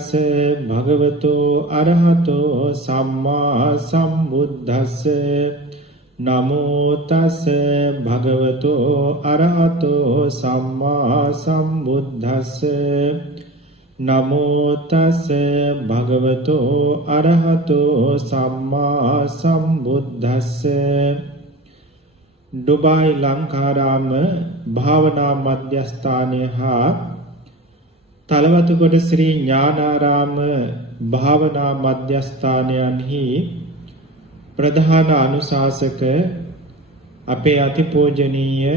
තස් භගවතෝ අරහතෝ සම්මා සම්බුද්දස්ස නමෝ තස් භගවතෝ අරහතෝ සම්මා සම්බුද්දස්ස නමෝ තස් භගවතෝ අරහතෝ සම්මා සම්බුද්දස්ස. ඩුබායි ලංකාරාම භාවනා මධ්‍යස්ථානය හා තලවතුගොඩ ශ්‍රී ඥානාරාම භාවනා මධ්‍යස්ථානයන්හි ප්‍රධාන අනුශාසක අපේ අතිපූජනීය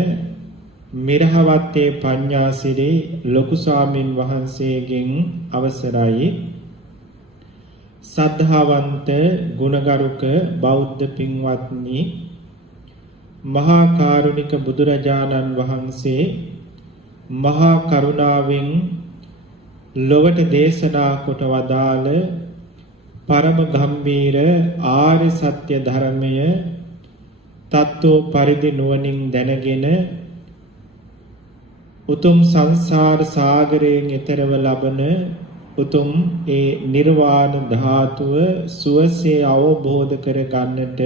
මිරහවත්තේ පඤ්ඤාසිරි ලොකු ස්වාමින් වහන්සේගෙන් අවසරයි. සද්ධාවන්ත ගුණගරුක බෞද්ධ පින්වත්නි, මහා කාරුණික බුදුරජාණන් වහන්සේ මහා කරුණාවෙන් ලොවට දේශනා කොට වදාළ පරම ගම්බීර ආර්ය සත්‍ය ධර්මය තත්ත්ව පරිදි නුවණින් දැනගෙන උතුම් සංසාර සාගරයෙන් එතරව ලබන උතුම් ඒ නිර්වාණ ධාතුව සුවසේ අවබෝධ කර ගන්නට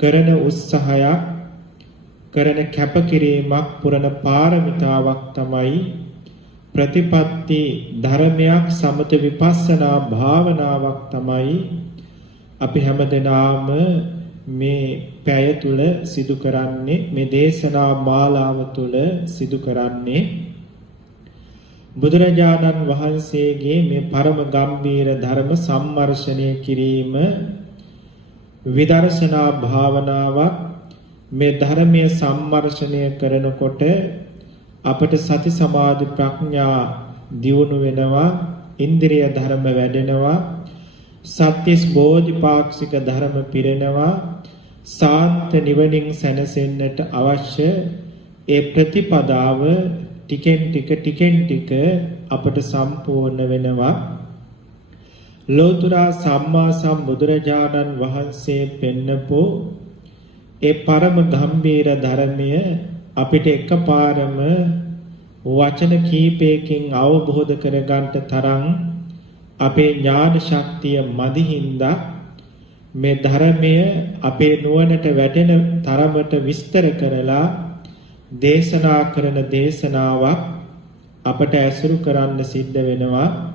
කරන උත්සාහයක්, කරන කැපකිරීමක්, පුරන පාරමිතාවක් තමයි ප්‍රතිපත්ති ධර්මයක්, සමත විපස්සනා භාවනාවක් තමයි අපි හැමදෙනාම මේ පැය තුල සිදු කරන්නේ, මේ දේශනා මාලාව තුල සිදු කරන්නේ. බුදුරජාණන් වහන්සේගේ මේ පරම ගම්බීර ධර්ම සම්මර්ෂණය කිරීම විදර්ශනා භාවනාවක්. මේ ධර්මයේ සම්මර්ෂණය කරනකොට අපට සති සමාධි ප්‍රඥා දියුණු වෙනවා, ඉන්ද්‍රිය ධර්ම වැඩෙනවා, සත්‍තිස් බෝධිපාක්ෂික ධර්ම පිරෙනවා. සාන්ත නිවනින් සැනසෙන්නට අවශ්‍ය ඒ ප්‍රතිපදාව ටිකෙන් ටික අපට සම්පූර්ණ වෙනවා. ලෝතර සම්මා සම්බුදුරජාණන් වහන්සේ පෙන්නපු ඒ පරම ගම්බීර ධර්මය අපිට එකපාරම වචන කීපයකින් අවබෝධ කරගන්න තරම් අපේ ඥාන ශක්තිය මදි හින්දා මේ ධර්මය අපේ නුවණට වැටෙන තරමට විස්තර කරලා දේශනා කරන දේශනාවක් අපට ඇසුරු කරන්න සිද්ධ වෙනවා.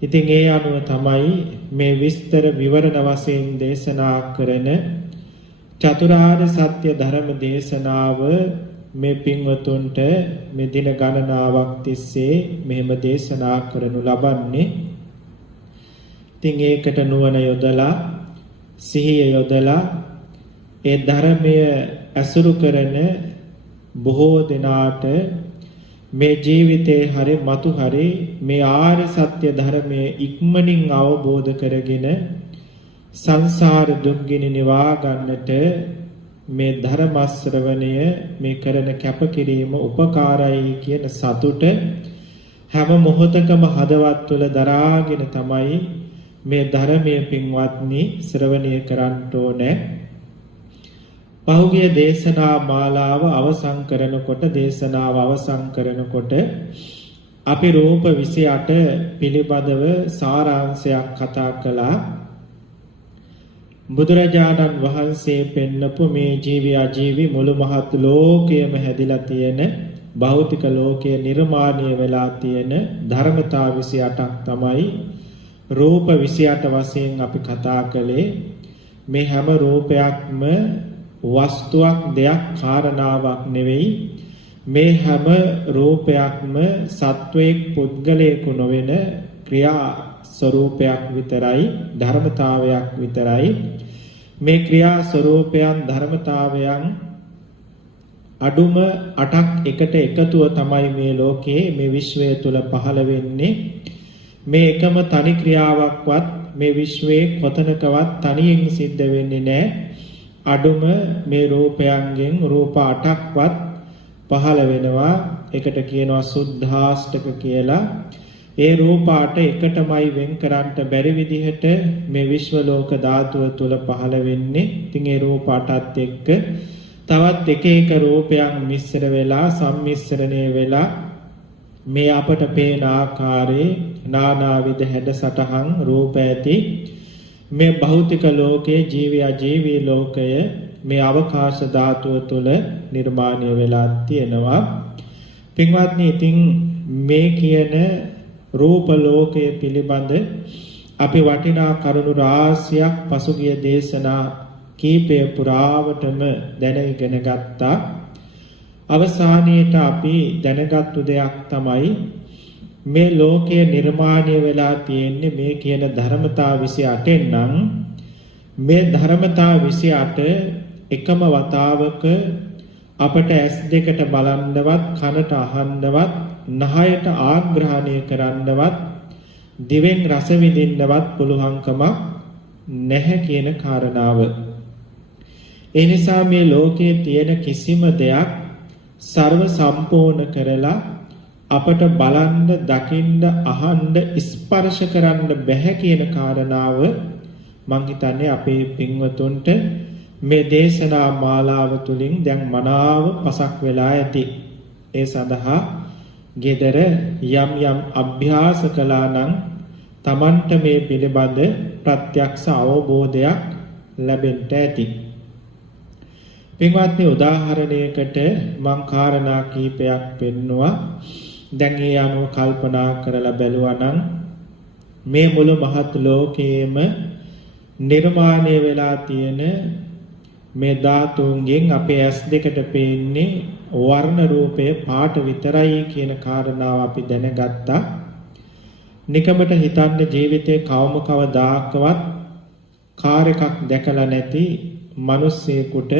ඉතින් ඒ අනුව තමයි මේ විස්තර විවරණ වශයෙන් දේශනා කරන චතුරාර්ය සත්‍ය ධර්ම දේශනාව මේ පින්වතුන්ට මේ දින ගණනාවක් තිස්සේ මෙහෙම දේශනා කරනු ලබන්නේ. ඉතින් ඒකට නුවණ යොදලා, සිහිය යොදලා ඒ ධර්මය ඇසුරු කරන බොහෝ දෙනාට මේ ජීවිතේ හරි මතු හරි මේ ආර්ය සත්‍ය ධර්මයේ ඉක්මනින් අවබෝධ කරගෙන සංසාර දුක්ගිනි නිවා ගන්නට මේ ධර්ම ශ්‍රවණය, මේ කරන කැපකිරීම උපකාරයි කියන සතුට හැම මොහොතකම හදවත් තුළ දරාගෙන තමයි මේ ධර්මයේ පින්වත්නි ශ්‍රවණය කරන්න ඕනේ. පහුගිය දේශනා මාලාව අවසන් කරනකොට අපි රූප 28 පිළිබඳව සාරාංශයක් කතා කළා. බුදුරජාණන් වහන්සේ පෙන්නපු මේ ජීවි අජීවි මුළු මහත් ලෝකයේම හැදිලා තියෙන භෞතික ලෝකයේ නිර්මාණය වෙලා තියෙන ධර්මතා 28ක් තමයි රූප 28 වශයෙන් අපි කතා කළේ. මේ හැම රූපයක්ම වස්තුවක්, දෙයක්, කාරණාවක් නෙවෙයි. මේ හැම රූපයක්ම සත්වයක්, පුද්ගලයෙකු නොවන ක්‍රියා ස්වરૂපයක් විතරයි, ධර්මතාවයක් විතරයි. මේ ක්‍රියා ස්වરૂපයන්, ධර්මතාවයන් අඩුම 8ක් එකට එකතුව තමයි මේ ලෝකයේ, මේ විශ්වය තුල පහළ වෙන්නේ. මේ එකම තනි ක්‍රියාවක්වත් මේ විශ්වයේ කොතනකවත් තනියෙන් සිද්ධ වෙන්නේ නැහැ. අඩුම මේ රූපයන්ගෙන් රූප 8ක්වත් පහළ වෙනවා. ඒකට කියනවා සුද්ධාෂ්ටක කියලා. ඒ රූප 8 එකටමයි වෙන් කරන්න බැරි විදිහට මේ විශ්ව ලෝක ධාතුව තුල පහළ වෙන්නේ. ඉතින් ඒ රූප 8ත් එක්ක තවත් එක එක රූපයන් මිශ්‍ර වෙලා, සම්මිශ්‍රණය වෙලා මේ අපට පේන ආකාරයේ නානාවිධ හැඩ සටහන් රූප ඇති මේ භෞතික ලෝකයේ ජීවි අජීවී ලෝකය මේ අවකාශ ධාතුව තුළ නිර්මාණය වෙලා තියෙනවා. පින්වත්නි, ඉතින් මේ කියන රූප ලෝකයේ පිළිබඳ අපි වටිනා කරුණු රාශියක් පසුගිය දේශනා කීපය පුරාවටම දැන ඉගෙන ගත්තා. අවසානයේට අපි දැනගත්තු දෙයක් තමයි මේ ලෝකයේ නිර්මාණය වෙලා තියෙන්නේ මේ කියන ධර්මතා 28න් නම් මේ ධර්මතා 28 එකම වතාවක අපට ඇස් දෙකට බලන්නවත් කනට අහන්නවත් නහයට ආග්‍රහණය කරන්නවත් දිවෙන් රස විඳින්නවත් පුළුවන්කමක් නැහැ කියන කාරණාව. ඒ නිසා මේ ලෝකයේ තියෙන කිසිම දෙයක් ਸਰව සම්පූර්ණ කරලා අපට බලන්න, දකින්න, අහන්න, ස්පර්ශ කරන්න බැහැ කියන කාරණාව මං හිතන්නේ අපේ පින්වතුන්ට මේ දේශනා මාලාව තුලින් දැන් මනාව පසක් වෙලා ඇති. ඒ සඳහා gedara යම් යම් අභ්‍යාස කළා නම් Tamanට මේ පිළිබඳ ප්‍රත්‍යක්ෂ අවබෝධයක් ලැබෙන්න ඇති. පින්වත්නි, උදාහරණයකට මං කාරණා කීපයක් පෙන්නවා. දැන් ඒ අනුව කල්පනා කරලා බැලුවා නම් මේ මුළු මහත් ලෝකයේම නිර්මාණය වෙලා තියෙන මේ ධාතුන්ගෙන් අපේ ඇස් දෙකට පේන්නේ වර්ණ රූපයේ පාට විතරයි කියන කාරණාව අපි දැනගත්තා. නිකමට හිතන්න ජීවිතේ කවම කවදාකවත් කාර් එකක් දැකලා නැති මිනිස්සෙකුට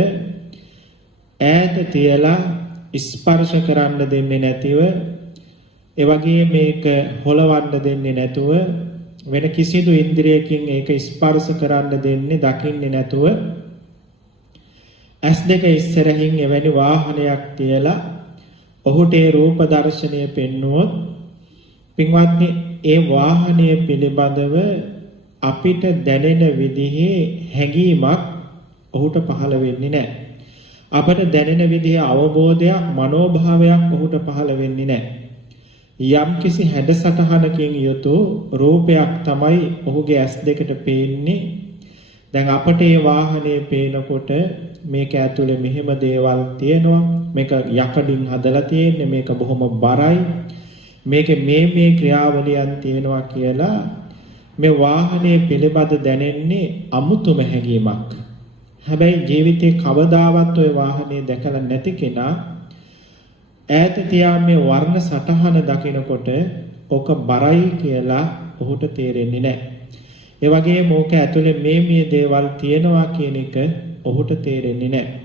ඈත තියලා ස්පර්ශ කරන්න දෙන්නේ නැතිව, ඒ වගේ මේක හොලවන්න දෙන්නේ නැතුව, වෙන කිසිදු ඉන්ද්‍රියකින් ඒක ස්පර්ශ කරන්න දෙන්නේ දකින්නේ නැතුව ඇස් දෙක ඉස්සරහින් එවැනි වාහනයක් තියලා ඔහුට ඒ රූප දර්ශනය පෙන්වුවොත් පින්වත්නි, ඒ වාහනය පිළිබඳව අපිට දැනෙන විදිහේ හැඟීමක් ඔහුට පහළ වෙන්නේ නැහැ. අපට දැනෙන විදිහේ අවබෝධයක්, මනෝභාවයක් ඔහුට පහළ වෙන්නේ නැහැ. යම් කිසි හැඩසටහනකින් යුතු රූපයක් තමයි ඔහුගේ ඇස් දෙකට පේන්නේ. දැන් අපට මේ වාහනේ පේනකොට මේක ඇතුලේ මෙහෙම දේවල් තියෙනවා, මේක යකඩින් හදලා තියෙන්නේ, මේක බොහොම බරයි, මේක මේ ක්‍රියාවලියන් තියෙනවා කියලා මේ වාහනේ පිළිබඳ දැනෙන්නේ අමුතුම හැඟීමක්. හැබැයි ජීවිතේ කවදාවත් ওই වාහනේ දැකලා නැති කෙනා ඈත තියා මේ වර්ණ සටහන දකිනකොට ඔක බරයි කියලා ඔහුට තේරෙන්නේ නැහැ. ඒ වගේම ඕක ඇතුලේ මේ දේවල් තියෙනවා කියන එක ඔහුට තේරෙන්නේ නැහැ.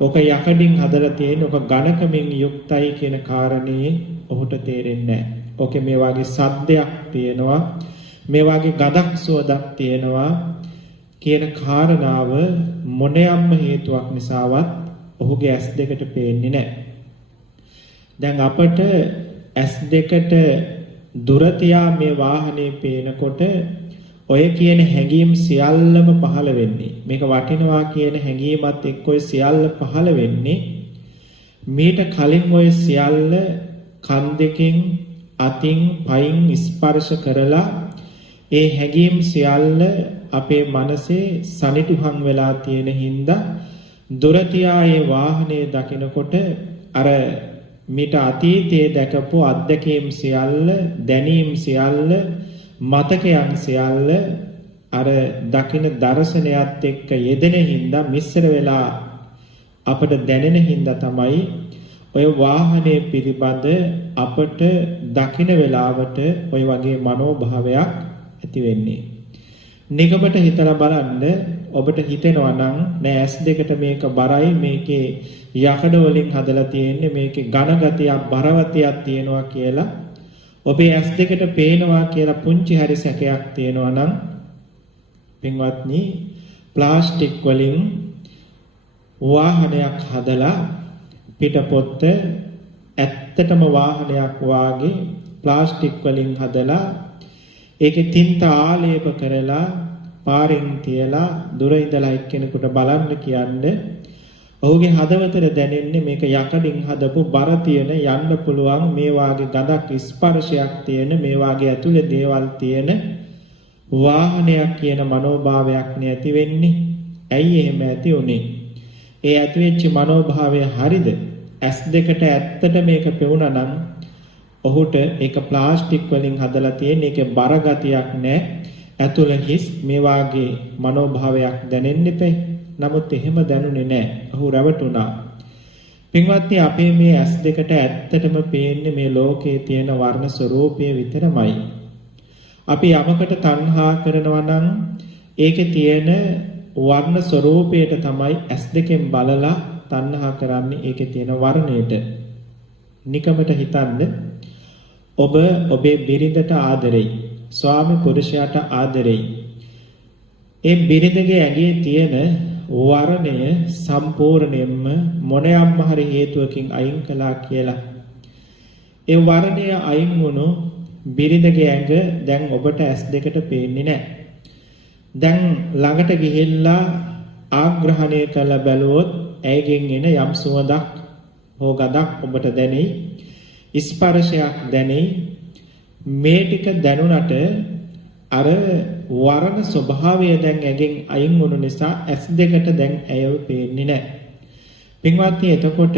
ඕක යකඩින් හදලා තියෙන, ඕක ඝනකමින් යුක්තයි කියන කාරණේ ඔහුට තේරෙන්නේ නැහැ. ඕකේ මේ වගේ සද්දයක් තියෙනවා, මේ වගේ ගඳක් සුවඳක් තියෙනවා කියන කාරණාව මොනියම්ම හේතුවක් නිසාවත් ඔහුගේ ඇස් දෙකට පේන්නේ නැහැ. දැන් අපට ඇස් දෙකට දුර තියා මේ වාහනේ පේනකොට ඔය කියන හැඟීම් සියල්ලම පහළ වෙන්නේ, මේක වටිනවා කියන හැඟීමත් එක්ක ඔය සියල්ල පහළ වෙන්නේ මීට කලින් ඔය සියල්ල කන් දෙකෙන්, අතින්, පයින් ස්පර්ශ කරලා ඒ හැඟීම් සියල්ල අපේ මනසේ සනිටුහන් වෙලා තියෙන හින්දා දුර තියා ඒ වාහනේ දකිනකොට අර මීට අතීතයේ දැකපු අත්දැකීම් සියල්ල, දැනීම් සියල්ල, මතකයන් සියල්ල අර දකින දර්ශනයත් එක්ක යෙදෙන හින්දා මිශ්‍ර වෙලා අපට දැනෙන හින්දා තමයි ඔය වාහනේ පිළිබඳ අපට දකින වෙලාවට ඔය වගේ මනෝභාවයක් ඇති වෙන්නේ. නිගමට හිතලා බලන්න, ඔබට හිතෙනවා නම් නෑ ඇස් දෙකට මේක බරයි, මේකේ යකඩ වලින් හදලා තියෙන්නේ, මේකේ ඝන ගතියක්, බරවතියක් තියෙනවා කියලා ඔබේ ඇස් දෙකට පේනවා කියලා පුංචි හරි සැකයක් තියෙනවා නම් පින්වත්නි, ප්ලාස්ටික් වලින් වාහනයක් හදලා පිටපොත්ත ඇත්තටම වාහනයක් වාගේ ප්ලාස්ටික් වලින් හදලා ඒකේ තින්ත ආලේප කරලා පාරින් තියලා දුර ඉඳලා එක්කෙනෙකුට බලන්න කියන්නේ ඔහුගේ හදවතට දැනෙන්නේ මේක යකඩින් හදපු බර තියෙන යන්න පුළුවන් මේ වාගේ ගඳක් ස්පර්ශයක් තියෙන මේ වාගේ ඇතුලේ දේවල් තියෙන වාහනයක් කියන මනෝභාවයක් නැති වෙන්නේ. ඇයි එහෙම ඇති උනේ? ඒ ඇති වෙච්ච මනෝභාවය හරිද? S2ට ඇත්තට මේක පෙවුනා නම් ඔහුට ඒක ප්ලාස්ටික් වලින් හදලා තියෙන එකේ බර ගතියක් නැහැ. ඇතුළ හිස් මේ වාගේ මනෝභාවයක් දැනෙන්න එපේ. නමුත් එහෙම දැනුනේ නැහැ. ඔහු රැවටුණා. පින්වත්නි අපේ මේ S2ට ඇත්තටම පේන්නේ මේ ලෝකයේ තියෙන වර්ණ ස්වરૂපය විතරමයි. අපි යමකට තණ්හා කරනවා නම් ඒකේ තියෙන වර්ණ ස්වરૂපයට තමයි S2කින් බලලා තණ්හා කරන්නේ ඒකේ තියෙන වර්ණයට. නිකමට හිතන්න ඔබ ඔබේ බිරිඳට ආදරෙයි. ස්වාමි පුරුෂයාට ආදරෙයි. ඒ බිරිඳගේ ඇඟේ තියෙන වර්ණය සම්පූර්ණයෙන්ම මොනියම් හරි හේතුවකින් අයින් කළා කියලා. ඒ වර්ණය අයින් වුණු බිරිඳගේ ඇඟ දැන් ඔබට S2ට පේන්නේ නැහැ. දැන් ළඟට ගිහිල්ලා ආග්‍රහණය කළ බැලුවොත් ඇයගෙන් එන යම් සුවඳක් හෝ ගඳක් ඔබට දැනෙයි. ස්පර්ශයක් දැනෙයි. මේ ටික දැනුණට අර වර්ණ ස්වභාවය දැන් ඇගෙන් අයින් වුණු නිසා S2ට දැන් ඇයව පේන්නේ නැහැ. පින්වත්නි එතකොට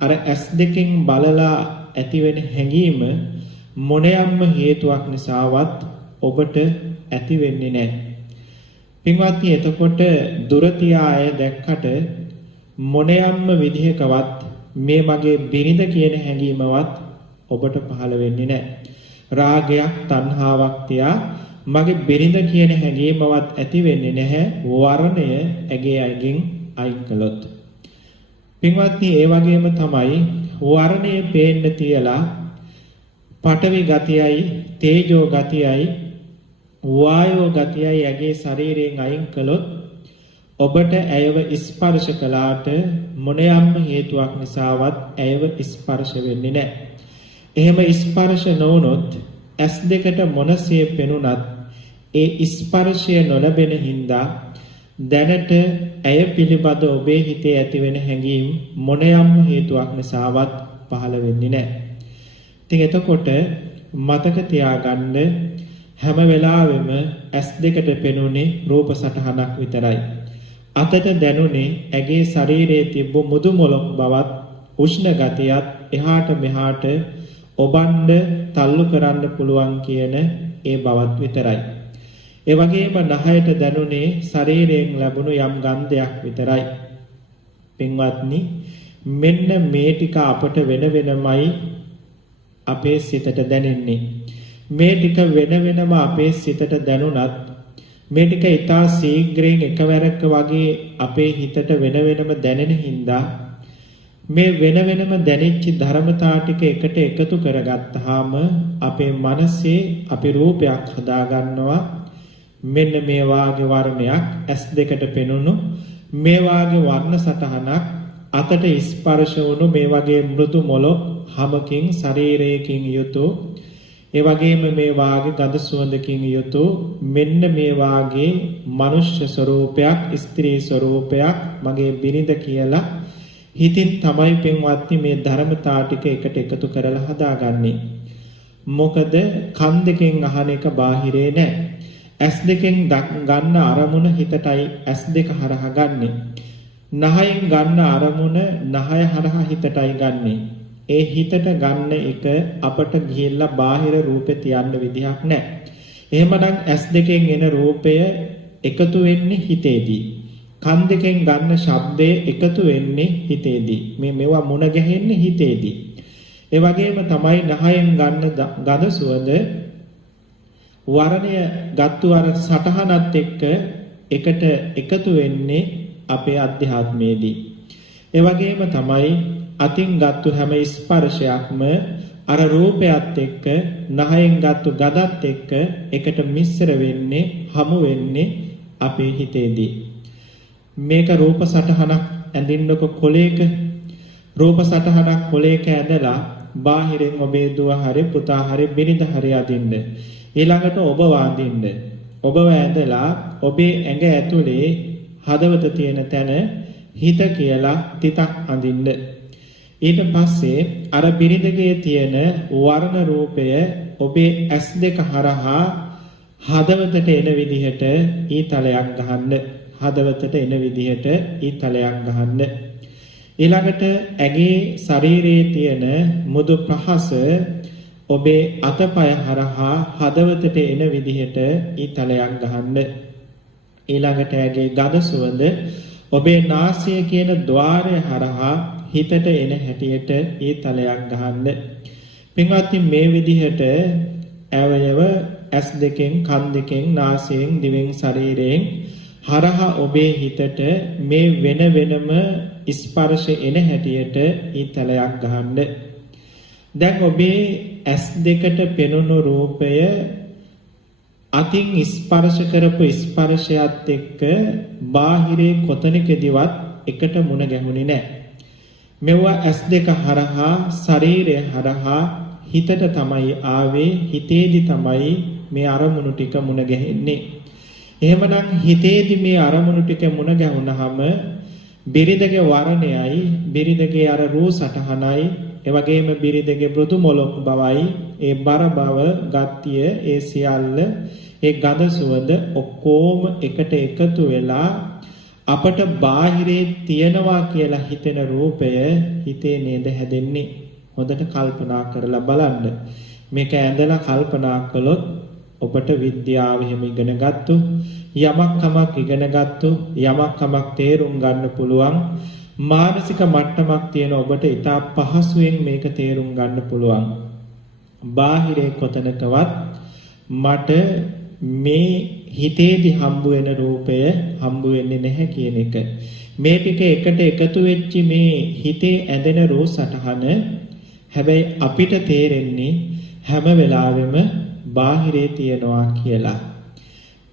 අර S2කින් බලලා ඇතිවෙන හැඟීම මොනියම්ම හේතුවක් නිසාවත් ඔබට ඇති වෙන්නේ නැහැ. පින්වත්නි එතකොට දුර තියා අය දැක්කට මොනියම්ම විදිහකවත් මේ මගේ බිරිඳ කියන හැඟීමවත් ඔබට පහළ වෙන්නේ නැහැ. රාගයක් තණ්හාවක් තියා මගේ බිරිඳ කියන හැඟීමවත් ඇති වෙන්නේ නැහැ වර්ණය ඇගේ අයගෙන් අයින් කළොත්. පින්වත්නි ඒ වගේම තමයි වර්ණය පේන්න තියලා පඨවි ගතියයි තේජෝ ගතියයි වායෝ ගතියයි ඇගේ ශරීරයෙන් අයින් කළොත් ඔබට ඇයව ස්පර්ශ කළාට මොනියම් හේතුවක් නිසාවත් ඇයව ස්පර්ශ වෙන්නේ නැහැ. එහෙම ස්පර්ශ නොවුනොත් S2ට මොනසේ පෙනුනත් ඒ ස්පර්ශය නොලැබෙන හින්දා දැනට ඇය පිළිබඳ ඔබේ හිතේ ඇතිවෙන හැඟීම් මොනියම් හේතුවක් නිසාවත් පහළ වෙන්නේ නැහැ. ඉතින් එතකොට මතක තියාගන්න හැම වෙලාවෙම S2ට පෙනුනේ රූප සටහනක් විතරයි. අතට දැනුනේ ඇගේ ශරීරයේ තිබ්බ මුදු මොලොක් බවත් උෂ්ණ ගතියත් එහාට මෙහාට ඔබන්න තල්ලු කරන්න පුළුවන් කියන ඒ බවත් විතරයි. ඒ වගේම නහයට දැනුනේ ශරීරයෙන් ලැබුණු යම් ගන්ධයක් විතරයි. පින්වත්නි මෙන්න මේ ටික අපට වෙන වෙනමයි අපේ සිතට දැනෙන්නේ. මේ ටික වෙන වෙනම අපේ සිතට දැනුණත් මේ ටික ඉතා ශීඝ්‍රයෙන් එකවරක වගේ අපේ හිතට වෙන වෙනම දැනෙන හින්දා මේ වෙන වෙනම දැනෙච්ච ධර්මතා ටික එකට එකතු කරගත්තාම අපේ මනසේ අපි රූපයක් හදා ගන්නවා. මෙන්න මේ වාගේ වර්ණයක් S2ට පෙනුණු මේ වාගේ වර්ණ සටහනක් අතට ස්පර්ශ වුණු මේ වගේ මෘදු මොළොක් හමකින් ශරීරයකින් යුතු ඒ වගේම මේ වාගේ ගඳ සුවඳකින් යුතු මෙන්න මේ වාගේ මනුෂ්‍ය ස්වરૂපයක් ස්ත්‍රී ස්වરૂපයක් මගේ බිරිඳ කියලා හිතින් තමයි පින්වත්නි මේ ධර්මතා ටික එකට එකතු කරලා හදාගන්නේ. මොකද කන් දෙකෙන් අහන එක බාහිරේ නෑ. S2කින් ගන්න අරමුණ හිතටයි S2 හරහා ගන්නෙ. නහයෙන් ගන්න අරමුණ නහය හරහා හිතටයි ගන්නෙ. ඒ හිතට ගන්න එක අපට ගිහිල්ලා බාහිර රූපේ තියන්න විදිහක් නෑ. එහෙමනම් S2කින් එන රූපය එකතු වෙන්නේ හිතේදී. කන් දෙකෙන් ගන්න ශබ්දය එකතු වෙන්නේ හිතේදී. මේවා මුණ ගැහෙන්නේ හිතේදී. ඒ වගේම තමයි නහයෙන් ගන්න ගඳ සුවඳ වර්ණය ගත්තු අර සටහනත් එක්ක එකට එකතු වෙන්නේ අපේ අධ්‍යාත්මයේදී. ඒ වගේම තමයි අතින් ගත්තු හැම ස්පර්ශයක්ම අර රූපයත් එක්ක නහයෙන් ගත්තු ගඳත් එක්ක එකට මිශ්‍ර වෙන්නේ හමු වෙන්නේ අපේ හිතේදී. මේක රූප සටහනක් ඇඳින්නකො කොලේක රූප සටහනක් කොලේක ඇඳලා බාහිරින් ඔබේ දුව හරි පුතා හරි බිරිඳ හරි අදින්න ඊළඟට ඔබ වඳින්න ඔබව ඇඳලා ඔබේ ඇඟ ඇතුලේ හදවත තියෙන තැන හිත කියලා තිතක් අඳින්න. ඊට පස්සේ අර බිරිඳගේ තියෙන වර්ණ රූපය ඔබේ ඇස් දෙක හරහා හදවතට එන විදිහට ඊතලයක් ගහන්න. හදවතට එන විදිහට ඊතලයක් ගහන්න. ඊළඟට ඇගේ ශරීරයේ තියෙන මුදු ප්‍රහස ඔබේ අතපය හරහා හදවතට එන විදිහට ඊතලයක් ගහන්න. ඊළඟට ඇගේ ගඳ සුවඳ ඔබේ නාසය කියන ద్వාරය හරහා හිතට එන හැටියට ඊතලයක් ගහන්න. පින්වත්නි මේ විදිහට අවයව ඇස් දෙකෙන්, කන් දෙකෙන්, නාසයෙන්, දිවෙන්, ශරීරයෙන් හරහා ඔබේ හිතට මේ වෙන වෙනම ස්පර්ශ එන හැටියට ඊතලයක් ගහන්න. දැන් ඔබේ ඇස් දෙකට පෙනුණු රූපය අතින් ස්පර්ශ කරපු ස්පර්ශයත් එක්ක බාහිරේ කොතනකදීවත් එකට මුණ ගැහුනේ නැහැ. මෙවුවා ඇස් දෙක හරහා ශරීරය හරහා හිතට තමයි ආවේ. හිතේදි තමයි මේ අරමුණු ටික මුණ ගැහෙන්නේ. එහෙමනම් හිතේදි මේ අරමුණු ටික මුණ ගැහුනහම බිරිඳගේ වර්ණයයි, බිරිඳගේ අර රූ සටහනයි, එවැගේම බිරිඳගේ මෘදු මොලොක් බවයි, ඒ බර බව, ගතිය, ඒ සියල්ල, ඒ ගඳ සුවඳ ඔක්කොම එකට එකතු වෙලා අපට බාහිරේ තියනවා කියලා හිතෙන රූපය හිතේ නේද හැදෙන්නේ. හොඳට කල්පනා කරලා බලන්න. මේක ඇඳලා කල්පනා කළොත් ඔබට විද්‍යාව එහෙම ඉගෙන ගත්තු, යමක් කමක් ඉගෙන ගත්තු, යමක් කමක් තේරුම් ගන්න පුළුවන් මානසික මට්ටමක් තියෙන ඔබට ඉතා පහසුවෙන් මේක තේරුම් ගන්න පුළුවන්. බාහිරේ කොතනකවත් මට මේ හිතේදි හම්බ වෙන රූපය හම්බ වෙන්නේ නැහැ කියන එක. මේ ටික එකට එකතු වෙච්ච මේ හිතේ ඇදෙන රූප සටහන හැබැයි අපිට තේරෙන්නේ හැම වෙලාවෙම බාහිරේ තියනවා කියලා.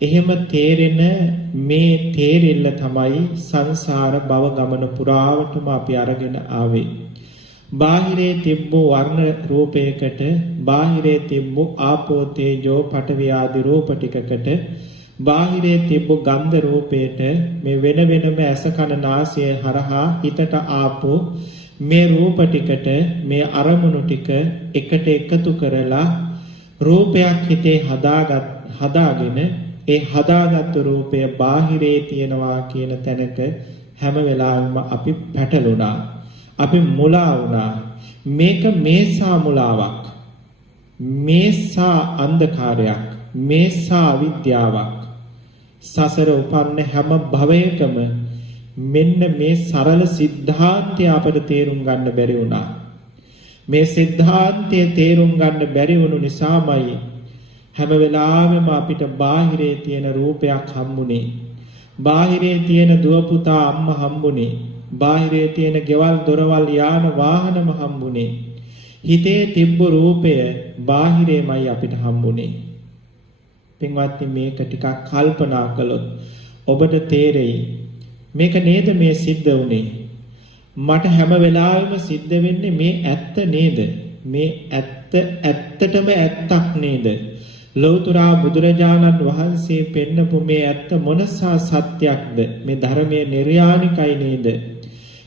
එහෙම තේරෙන මේ තේරිල්ල තමයි සංසාර භව ගමන පුරාවටම අපි අරගෙන ආවේ. බාහිරේ තිබ්බ වර්ණ රූපයකට, බාහිරේ තිබ්බ ආපෝ තේජෝ පඨවි ආදී රූප ටිකකට, බාහිරේ තිබ්බ ගන්ධ රූපයට මේ වෙන වෙනම ඇස කන නාසය හරහා හිතට ආපෝ මේ රූප ටිකට මේ අරමුණු ටික එකට එකතු කරලා රූපයක් හිතේ හදාගෙන ඒ හදාගත්තු රූපය බාහිරේ තියනවා කියන තැනක හැම වෙලාවෙම අපි පැටලුණා. අපි මුලා වුණා. මේක මේසා මුලාවක්. මේසා අන්ධකාරයක්. මේසා අවිද්‍යාවක්. සසර උපන්න හැම භවයකම මෙන්න මේ සරල සිද්ධාන්තය අපට තේරුම් ගන්න බැරි වුණා. මේ සිද්ධාන්තය තේරුම් ගන්න බැරි වුණු නිසාමයි හැම වෙලාවෙම අපිට බාහිරේ තියෙන රූපයක් හම්බුනේ. බාහිරේ තියෙන දුව පුතා අම්මා හම්බුනේ. බාහිරේ තියෙන ගෙවල් දොරවල් යාන වාහනම හම්බුනේ. හිතේ තිබ්බ රූපය බාහිරේමයි අපිට හම්බුනේ. පින්වත්නි මේක ටිකක් කල්පනා කළොත් ඔබට තේරෙයි මේක නේද මේ සිද්ධ වුනේ. මට හැම වෙලාවෙම සිද්ධ වෙන්නේ මේ ඇත්ත නේද? මේ ඇත්තටම ඇත්තක් නේද? ලෞතර බුදුරජාණන් වහන්සේ පෙන්නපු මේ ඇත්ත මොනසා සත්‍යක්ද? මේ ධර්මයේ නිර්යානිකයි නේද?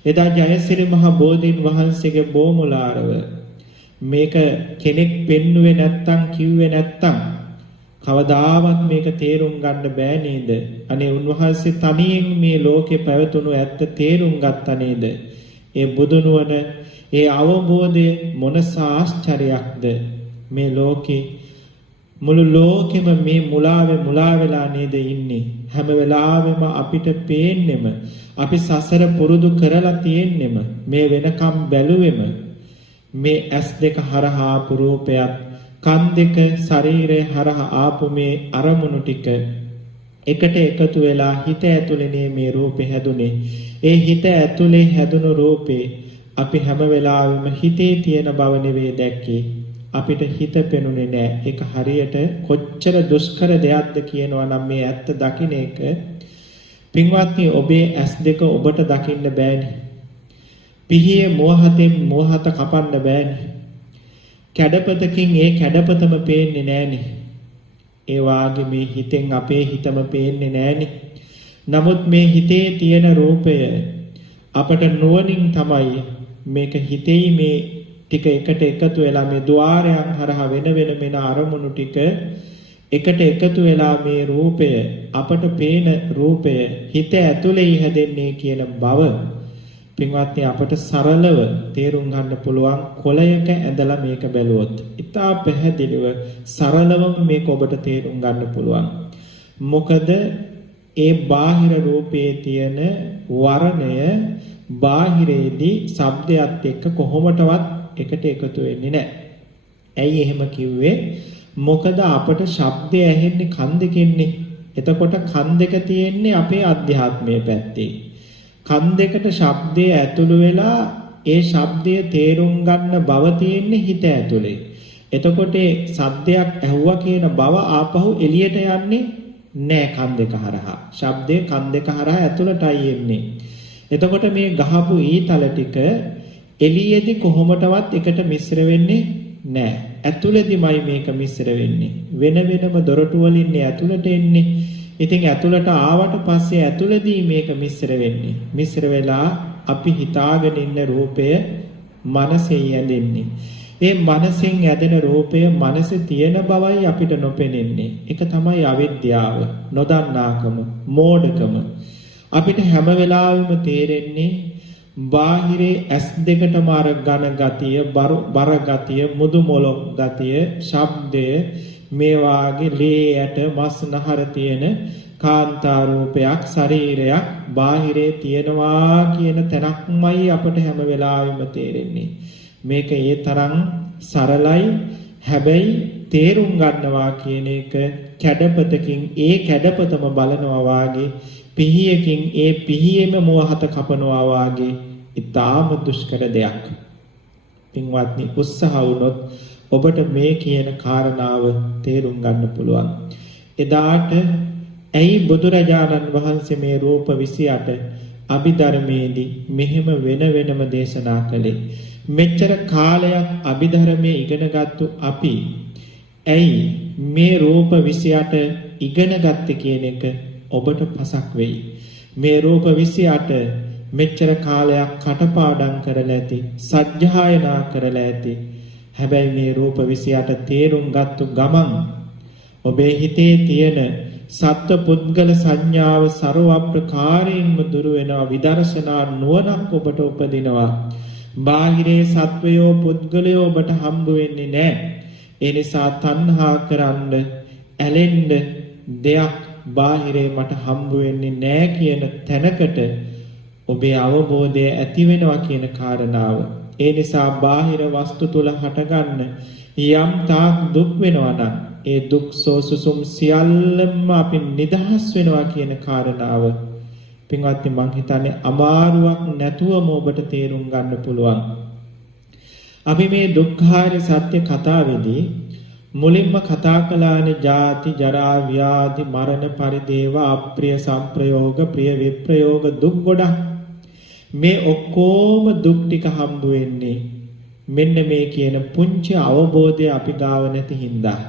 එදා ජයසිරි මහ බෝධීන් වහන්සේගේ බෝමුලාරව මේක කෙනෙක් පෙන්නුවේ නැත්තම් කිව්වේ නැත්තම් කවදාවත් මේක තේරුම් ගන්න බෑ නේද? අනේ උන්වහන්සේ තනියෙන් මේ ලෝකේ පැවතුණු ඇත්ත තේරුම් ගත්තා නේද? ඒ බුදුනුවණ, ඒ අවබෝධය මොනසා ආශ්චර්යයක්ද? මේ ලෝකේ මුළු ලෝකෙම මේ මුලා වෙලා නේද ඉන්නේ? හැම වෙලාවෙම අපිට පේන්නෙම අපි සසර පුරුදු කරලා තියෙන්නෙම මේ වෙනකම් බැලුවෙම මේ ඇස් දෙක හරහා රූපයක්, කන් දෙක ශරීරය හරහා ආපු මේ අරමුණු ටික එකට එකතු වෙලා හිත ඇතුලේ මේ රූපේ හැදුනේ. ඒ හිත ඇතුලේ හැදුණු රූපේ අපි හැම වෙලාවෙම හිතේ තියෙන බව නෙවෙයි දැක්කේ. අපිට හිත පෙනුනේ නෑ. ඒක හරියට කොච්චර දුෂ්කර දෙයක්ද කියනවා නම් මේ ඇත්ත දකින්න එක. පින්වත්නි ඔබේ ඇස් දෙක ඔබට දකින්න බෑනේ. පිහියේ මෝහතෙන් මෝහත කපන්න බෑනේ. කැඩපතකින් ඒ කැඩපතම පේන්නේ නෑනේ. ඒ වාගේ මේ හිතෙන් අපේ හිතම පේන්නේ නෑනේ. නමුත් මේ හිතේ තියෙන රූපය අපට නුවණින් තමයි මේක හිතෙයි මේ ටික එකට එකතු වෙලා මේ ద్వාරයන් හරහා වෙන වෙන අරමුණු ටික එකට එකතු වෙලා මේ රූපය අපට පේන රූපය හිත ඇතුලේ හැදෙන්නේ කියන බව පින්වත්නි අපට සරලව තේරුම් ගන්න පුළුවන් කොළයක ඇඳලා මේක බැලුවොත් ඉතා පැහැදිලිව සරලවම මේක ඔබට තේරුම් ගන්න පුළුවන් මොකද ඒ බාහිර රූපයේ තියෙන වර්ණය බාහිරේදී ශබ්දයක් එක්ක කොහොමටවත් එකට එකතු වෙන්නේ නැහැ. ඇයි එහෙම කිව්වේ? මොකද අපට ශබ්දය ඇහෙන්නේ කන් දෙකෙන්නේ. එතකොට කන් දෙක තියෙන්නේ අපේ අධ්‍යාත්මයේ පැත්තේ. කන් දෙකට ශබ්දය ඇතුළු වෙලා ඒ ශබ්දය තේරුම් ගන්න බව තියෙන්නේ හිත ඇතුලේ. එතකොට ඒ සද්දයක් ඇහුවා කියන බව ආපහු එළියට යන්නේ නෑ කන් දෙක හරහා. ශබ්දය කන් දෙක හරහා ඇතුළටයි එන්නේ. එතකොට මේ ගහපු ඊතල ටික එළියේදී කොහොමටවත් එකට මිශ්‍ර වෙන්නේ නෑ. ඇතුළේදීමයි මේක මිශ්‍ර වෙන්නේ. වෙන වෙනම දොරටු වලින් ඇතුළට එන්නේ. ඉතින් ඇතුළට ආවට පස්සේ ඇතුළේදී මේක මිශ්‍ර වෙන්නේ. මිශ්‍ර වෙලා අපි හිතාගෙන ඉන්න රූපය මනසේ ඇදෙන්නේ. ඒ මනසෙන් ඇදෙන රූපය මනසේ තියෙන බවයි අපිට නොපෙනෙන්නේ. ඒක තමයි අවිද්‍යාව, නොදන්නාකම, මෝඩකම. අපිට හැම වෙලාවෙම තේරෙන්නේ බාහිරේ ඇස් දෙකටම අර ඝන ගතිය, බර ගතිය, මුදු මොලොක් ගතිය, ශබ්දය මේ වාගේ ලේ යට මස් නහර තියෙන කාන්තා රූපයක්, ශරීරයක් බාහිරේ තියෙනවා කියන තැනක්මයි අපට හැම වෙලාවෙම තේරෙන්නේ. මේක ඒ තරම් සරලයි. හැබැයි තේරුම් ගන්නවා කියන එක කැඩපතකින් ඒ කැඩපතම බලනවා වාගේ පිහියකින් ඒ පිහියෙම මොහත කපනවා වාගේ ඊටාම දුෂ්කර දෙයක්. පින්වත්නි උත්සාහ වුණොත් ඔබට මේ කියන කාරණාව තේරුම් ගන්න පුළුවන්. එදාට ඇයි බුදුරජාණන් වහන්සේ මේ රූප 28 අභිධර්මයේදී මෙහෙම වෙන වෙනම දේශනා කළේ? මෙච්චර කාලයක් අභිධර්මයේ ඉගෙනගත්තු අපි ඇයි මේ රූප 28 ඉගෙන ගත්තේ කියන එක ඔබට පසක් වෙයි. මේ රූප 28 මෙච්චර කාලයක් කටපාඩම් කරලා ඇති, සජ්ජායනා කරලා ඇති. හැබැයි මේ රූප 28 තේරුම් ගත්තු ගමන් ඔබේ හිතේ තියෙන සත්ව පුද්ගල සංඥාව ਸਰව ප්‍රකාරයෙන්ම දුර වෙනවා. විදර්ශනා නුවණක් ඔබට උපදිනවා. බාහිරේ සත්වයෝ පුද්ගලයෝ ඔබට හම්බ වෙන්නේ නැහැ. ඒ නිසා තණ්හා කරන්න ඇලෙන්න දෙයක් බාහිරේ මට හම්බ වෙන්නේ නැහැ කියන තැනකට ඔබේ අවබෝධය ඇති වෙනවා කියන කාරණාව. ඒ නිසා බාහිර වස්තු තුල හටගන්න යම් තාක් දුක් වෙනවා නම් ඒ දුක් සෝසුසුම් සියල්ලම අපි නිදහස් වෙනවා කියන කාරණාව පින්වත්නි මං හිතන්නේ අමාරුවක් නැතුවම ඔබට තේරුම් ගන්න පුළුවන්. අපි මේ දුක්ඛාරය සත්‍ය කතාවේදී මුලින්ම කතා කළානේ ජාති ජරා ව්‍යාධි මරණ පරිදේව අප්‍රිය සංප්‍රයෝග ප්‍රිය විප්‍රයෝග දුක් ගොඩක්. මේ ඔක්කොම දුක් ටික හම්බ වෙන්නේ මෙන්න මේ කියන පුංචි අවබෝධය අපි ගාව නැති හින්දා.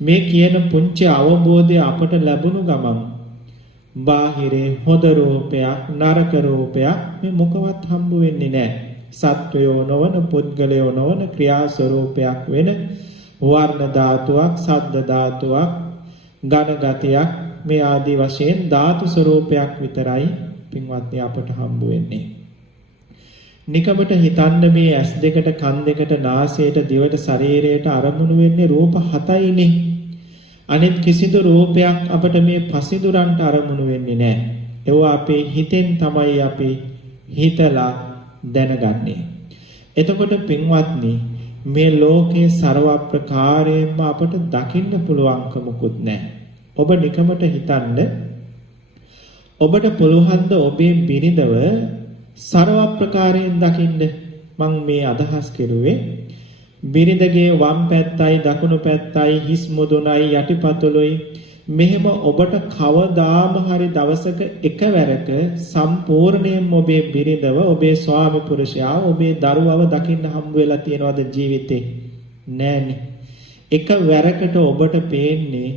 මේ කියන පුංචි අවබෝධය අපට ලැබුණු ගමන් බාහිරේ හොඳ රූපයක් නරක රූපයක් මේ මොකවත් හම්බ වෙන්නේ නැහැ. සත්වයෝ නොවන පුද්ගලයෝ නොවන ක්‍රියා ස්වરૂපයක් වෙන වර්ණ ධාතුවක්, ශබ්ද ධාතුවක්, ඝන ගතියක් මේ ආදී වශයෙන් ධාතු ස්වરૂපයක් විතරයි පින්වත්නි අපට හම්බ වෙන්නේ. නිකමට හිතන්න මේ ඇස් දෙකට, කන් දෙකට, නාසයට, දිවට, ශරීරයට අරමුණු වෙන්නේ රූප 7යිනේ. අනිත් කිසිදු රූපයක් අපට මේ පසිදුරන්ට අරමුණු වෙන්නේ නැහැ. ඒවා අපේ හිතෙන් තමයි අපි හිතලා දැනගන්නේ. එතකොට පින්වත්නි මේ ලෝකේ ਸਰව ප්‍රකාරයෙන්ම අපට දකින්න පුළුවන්කමකුත් නැහැ. ඔබ නිකමට හිතන්න ඔබට පුළුවන් ද ඔබේ බිරිඳව ਸਰව ප්‍රකාරයෙන් දකින්න? මම මේ අදහස් කෙරුවේ බිරිඳගේ වම් පැත්තයි දකුණු පැත්තයි හිස් මුදුනයි යටිපතුලුයි මෙහෙම ඔබට කවදාම හරි දවසක එකවරක සම්පූර්ණයෙන්ම ඔබේ බිරිඳව, ඔබේ ස්වාමි පුරුෂයා, ඔබේ දරුවව දකින්න හම්බ වෙලා තියෙනවද ජීවිතේ? නෑනේ. එකවරකට ඔබට පේන්නේ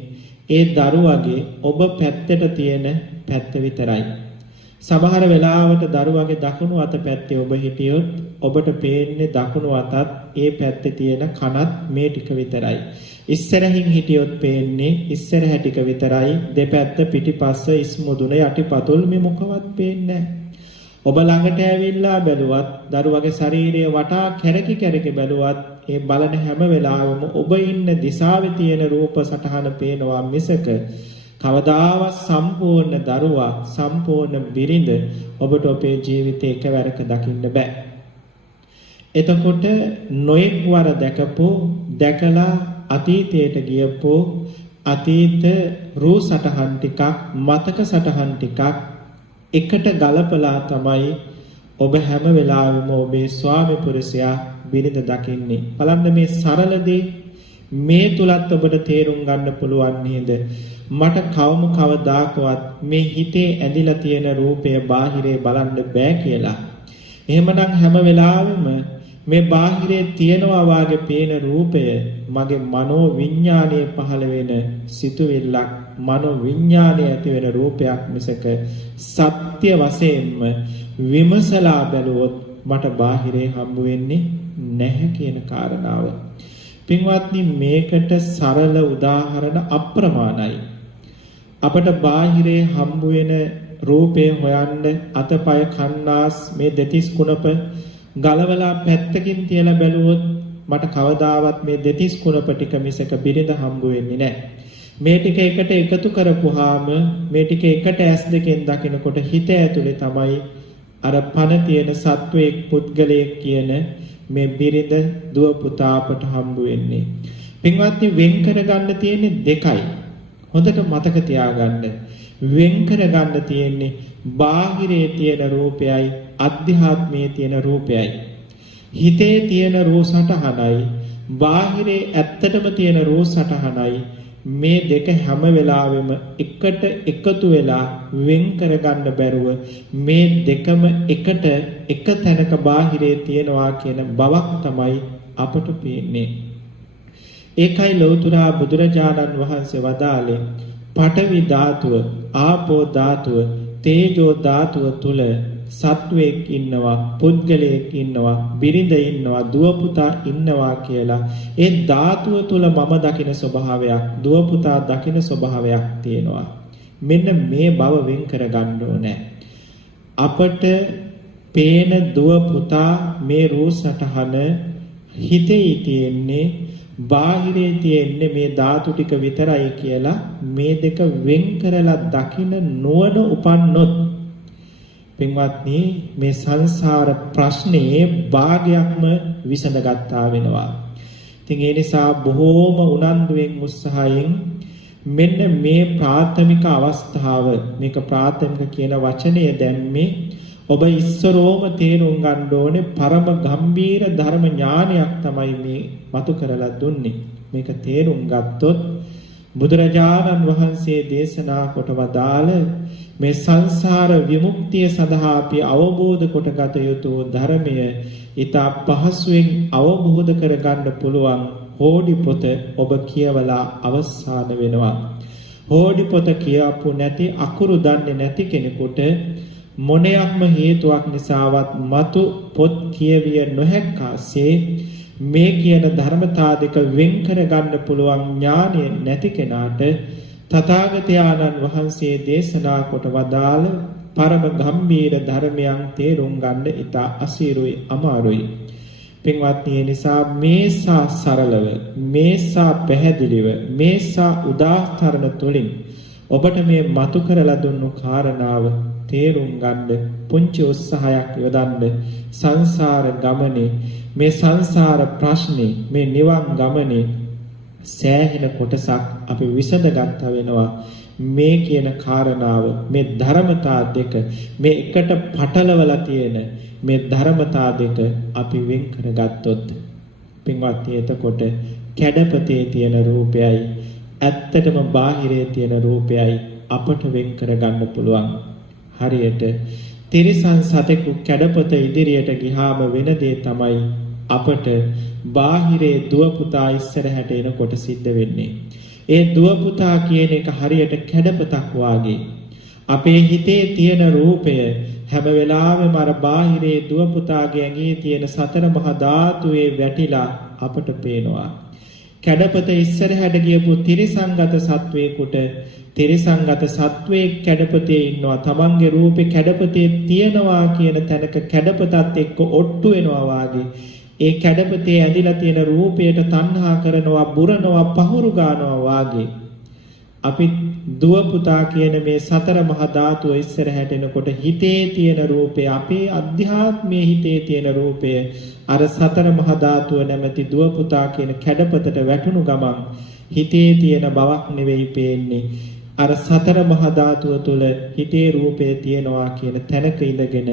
ඒ දරුවගේ ඔබ පැත්තට තියෙන පැත්ත විතරයි. සමහර වෙලාවට දරුවගේ දකුණු අත පැත්තේ ඔබ හිටියොත් ඔබට පේන්නේ දකුණු අතත් ඒ පැත්තේ තියෙන කනත් මේ ටික විතරයි. ඉස්සරහින් හිටියොත් පේන්නේ ඉස්සරහ ටික විතරයි. දෙපැත්ත පිටිපස්ස ඉස්මුදුන යටිපතුල් මේ මොකවත් පේන්නේ නැහැ. ඔබ ළඟට ඇවිල්ලා බැලුවත් දරුවගේ ශරීරය වටා කැරකි කැරකි බැලුවත් ඒ බලන හැම වෙලාවෙම ඔබ ඉන්න දිශාවේ තියෙන රූප සටහන පේනවා මිසක කවදාවත් සම්පූර්ණ දරුවා සම්පූර්ණ බිරිඳ ඔබට ඔබේ ජීවිතේ එකවරක දකින්න බෑ. එතකොට නොඑක් වර දැකලා අතීතයට ගියපෝ අතීත රූප සටහන් ටිකක් මතක සටහන් ටිකක් එකට ගලපලා තමයි ඔබ හැම වෙලාවෙම ඔබේ ස්වාමි පුරුෂයා බිරිඳ දකින්නේ. බලන්න මේ සරල දේ මේ තුලත් ඔබට තේරුම් ගන්න පුළුවන් නේද? මට කවදාකවත් මේ හිතේ ඇඳිලා තියෙන රූපය බාහිරේ බලන්න බෑ කියලා. එහෙමනම් හැම වෙලාවෙම මේ බාහිරේ තියෙනවා වාගේ පේන රූපය මගේ මනෝ විඥානයේ පහළ වෙන සිතුවිල්ලක්, මනෝ විඥානයේ ඇති වෙන රූපයක් මිසක සත්‍ය වශයෙන්ම විමසලා බැලුවොත් මට බාහිරේ හම්බ වෙන්නේ නැහැ කියන කාරණාව. පින්වත්නි, මේකට සරල උදාහරණ අප්‍රමාණයි. අපට බාහිරේ හම්බ වෙන රූපේ හොයන්න අතපය කන්නාස් මේ දෙතිස් කුණප ගලවලා පැත්තකින් තියලා බැලුවොත් මට කවදාවත් මේ දෙතිස් කුණප ටික මිසක බිරිඳ හම්බ වෙන්නේ නැහැ. මේ ටික එකට එකතු කරපුවාම මේ ටික එකට ඇස් දෙකෙන් දකිනකොට හිත ඇතුලේ තමයි අර පණ තියෙන සත්වයක් පුද්ගලයෙක් කියන මේ බිරිඳ දුව පුතා අපට හම්බ වෙන්නේ. පින්වත්නි, වෙන් කරගන්න තියෙන්නේ දෙකයි. හොඳට මතක තියාගන්න. වෙන් කරගන්න තියෙන්නේ බාහිරේ තියෙන රූපයයි අධ්‍යාත්මයේ තියෙන රූපයයි. හිතේ තියෙන රූප සටහනයි බාහිරේ ඇත්තටම තියෙන රූප සටහනයි මේ දෙක හැම වෙලාවෙම එකට එකතු වෙලා වෙන් කරගන්න බැරුව මේ දෙකම එකට එක තැනක බාහිරේ තියෙනවා කියන බවක් තමයි අපට පේන්නේ. ඒකයි ලෞතුරා බුදුරජාණන් වහන්සේ වදාළේ පඨවි ධාතුව, ආපෝ ධාතුව, තේජෝ ධාතුව තුල සත්වයක් ඉන්නවා, පුද්ගලයෙක් ඉන්නවා, බිරිඳ ඉන්නවා, දුව පුතා ඉන්නවා කියලා. ඒ ධාතුව තුල මම දකින ස්වභාවයක්, දුව පුතා දකින ස්වභාවයක් තියෙනවා. මෙන්න මේ බව වෙන් කරගන්න ඕනේ. අපට පේන දුව පුතා මේ රූප සටහන හිතේ තියෙන්නේ, බාහිරේ තියෙන්නේ මේ ධාතු ටික විතරයි කියලා මේ දෙක වෙන් කරලා දකින නුවණ උපන්නොත් පින්වත්නි, මේ සංසාර ප්‍රශ්නේ භාගයක්ම විසඳගත්තා වෙනවා. ඉතින් ඒ නිසා බොහෝම උනන්දුවෙන් උත්සාහයෙන් මෙන්න මේ ප්‍රාථමික අවස්ථාව, මේක ප්‍රාථමික කියන වචනය දැම්මේ ඔබ ඉස්සරෝම තේරුම් ගන්න ඕනේ පරම ගම්බීර ධර්ම ඥානයක් තමයි මේ මතු කරලා දුන්නේ. මේක තේරුම් ගත්තොත් බුදුරජාණන් වහන්සේ දේශනා කොට වදාළ මේ සංසාර විමුක්තිය සඳහා අපි අවබෝධ කොටගත යුතු ධර්මය ඊට පහසුවෙන් අවබෝධ කරගන්න පුළුවන් හෝඩි පොත ඔබ කියවලා අවසන් වෙනවා. හෝඩි පොත කියවපු නැති, අකුරු දන්නේ නැති කෙනෙකුට මොනයක්ම හේතුවක් නිසාවත් මතු පොත් කියවිය නොහැක්කාසේ මේ කියන ධර්මතා දෙක වෙන් කරගන්න පුළුවන් ඥානය නැති කෙනාට තථාගතයන්න් වහන්සේ දේශනා කොට වදාළ පරම ගම්බීර ධර්මයන් තේරුම් ගන්න ඉතා අසීරුයි, අමාරුයි. පින්වත්නි, ඒ නිසා මේසා සරලව, මේසා පැහැදිලිව, මේසා උදාහරණ තුලින් ඔබට මේ මතු කරලා දුන්නු කාරණාව තේරුම් ගන්න පුංචි උත්සාහයක් යොදන්න. සංසාර ගමනේ, මේ සංසාර ප්‍රශ්නේ, මේ නිවන් ගමනේ සෑහෙන කොටසක් අපි විසඳගත්ත වෙනවා. මේ කියන කාරණාව, මේ ධර්මතා දෙක, මේ එකට පටලවලා තියෙන මේ ධර්මතා දෙක අපි වෙන් කරගත්තොත් පින්වත්නි, එතකොට කැඩපතේ තියෙන රූපයයි ඇත්තටම බාහිරේ තියෙන රූපයයි අපට වෙන් කරගන්න පුළුවන්. හරියට තිරිසන් සතෙකු කැඩපත ඉදිරියට ගියාම වෙන දේ තමයි අපට බාහිරේ දුව පුතා ඉස්සරහට එනකොට සිද්ධ වෙන්නේ. ඒ දුව පුතා කියන එක හරියට කැඩපතක් වාගේ. අපේ හිතේ තියෙන රූපය හැම වෙලාවෙම අර බාහිරේ දුව පුතාගේ ඇඟේ තියෙන සතර මහා ධාතුවේ වැටිලා අපට පේනවා. කැඩපත ඉස්සරහට ගියපු තිරිසංගත සත්වේකට තිරිසංගත සත්වයේ කැඩපතේ ඉන්නවා. තමන්ගේ රූපේ කැඩපතේ තියෙනවා කියන තැනක කැඩපතත් එක්ක ඔට්ටු වෙනවා වාගේ. ඒ කැඩපතේ ඇදිලා තියෙන රූපයට තණ්හා කරනවා, බුරනවා, පහුරු ගන්නවා වාගේ. අපි දුව පුතා කියන මේ සතර මහා ධාතුව ඉස්සරහට එනකොට හිතේ තියෙන රූපය, අපේ අධ්‍යාත්මයේ හිතේ තියෙන රූපය අර සතර මහා ධාතුව නැමැති දුව පුතා කියන කැඩපතට වැටුණු ගමන් හිතේ තියෙන බවක් නෙවෙයි පේන්නේ. අර සතර මහා ධාතුව තුළ හිතේ රූපය තියෙනවා කියන තැනක ඉඳගෙන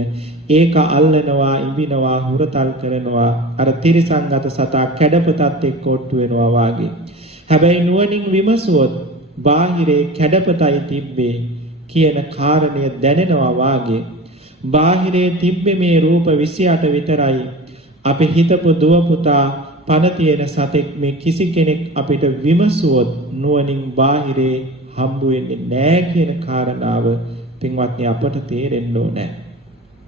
ඒක අල්ලනවා, ඉඹිනවා, හුරතල් කරනවා. අර තිරිසංගත සතා කැඩපතත් එක්ක ඔට්ටු වෙනවා වාගේ. හැබැයි නුවණින් විමසුවොත් බාහිරේ කැඩපතයි තිබ්බේ කියන කාරණය දැනෙනවා වාගේ. බාහිරේ තිබ්බේ මේ රූප 28 විතරයි. අපි හිතපු දුව පුතා පණ තියෙන සතෙක් මේ කිසි කෙනෙක් අපිට විමසුවොත් නුවණින් බාහිරේ හම්බ වෙන්නේ නැහැ කියන කාරණාව පින්වත්නි අපට තේරෙන්න ඕනේ.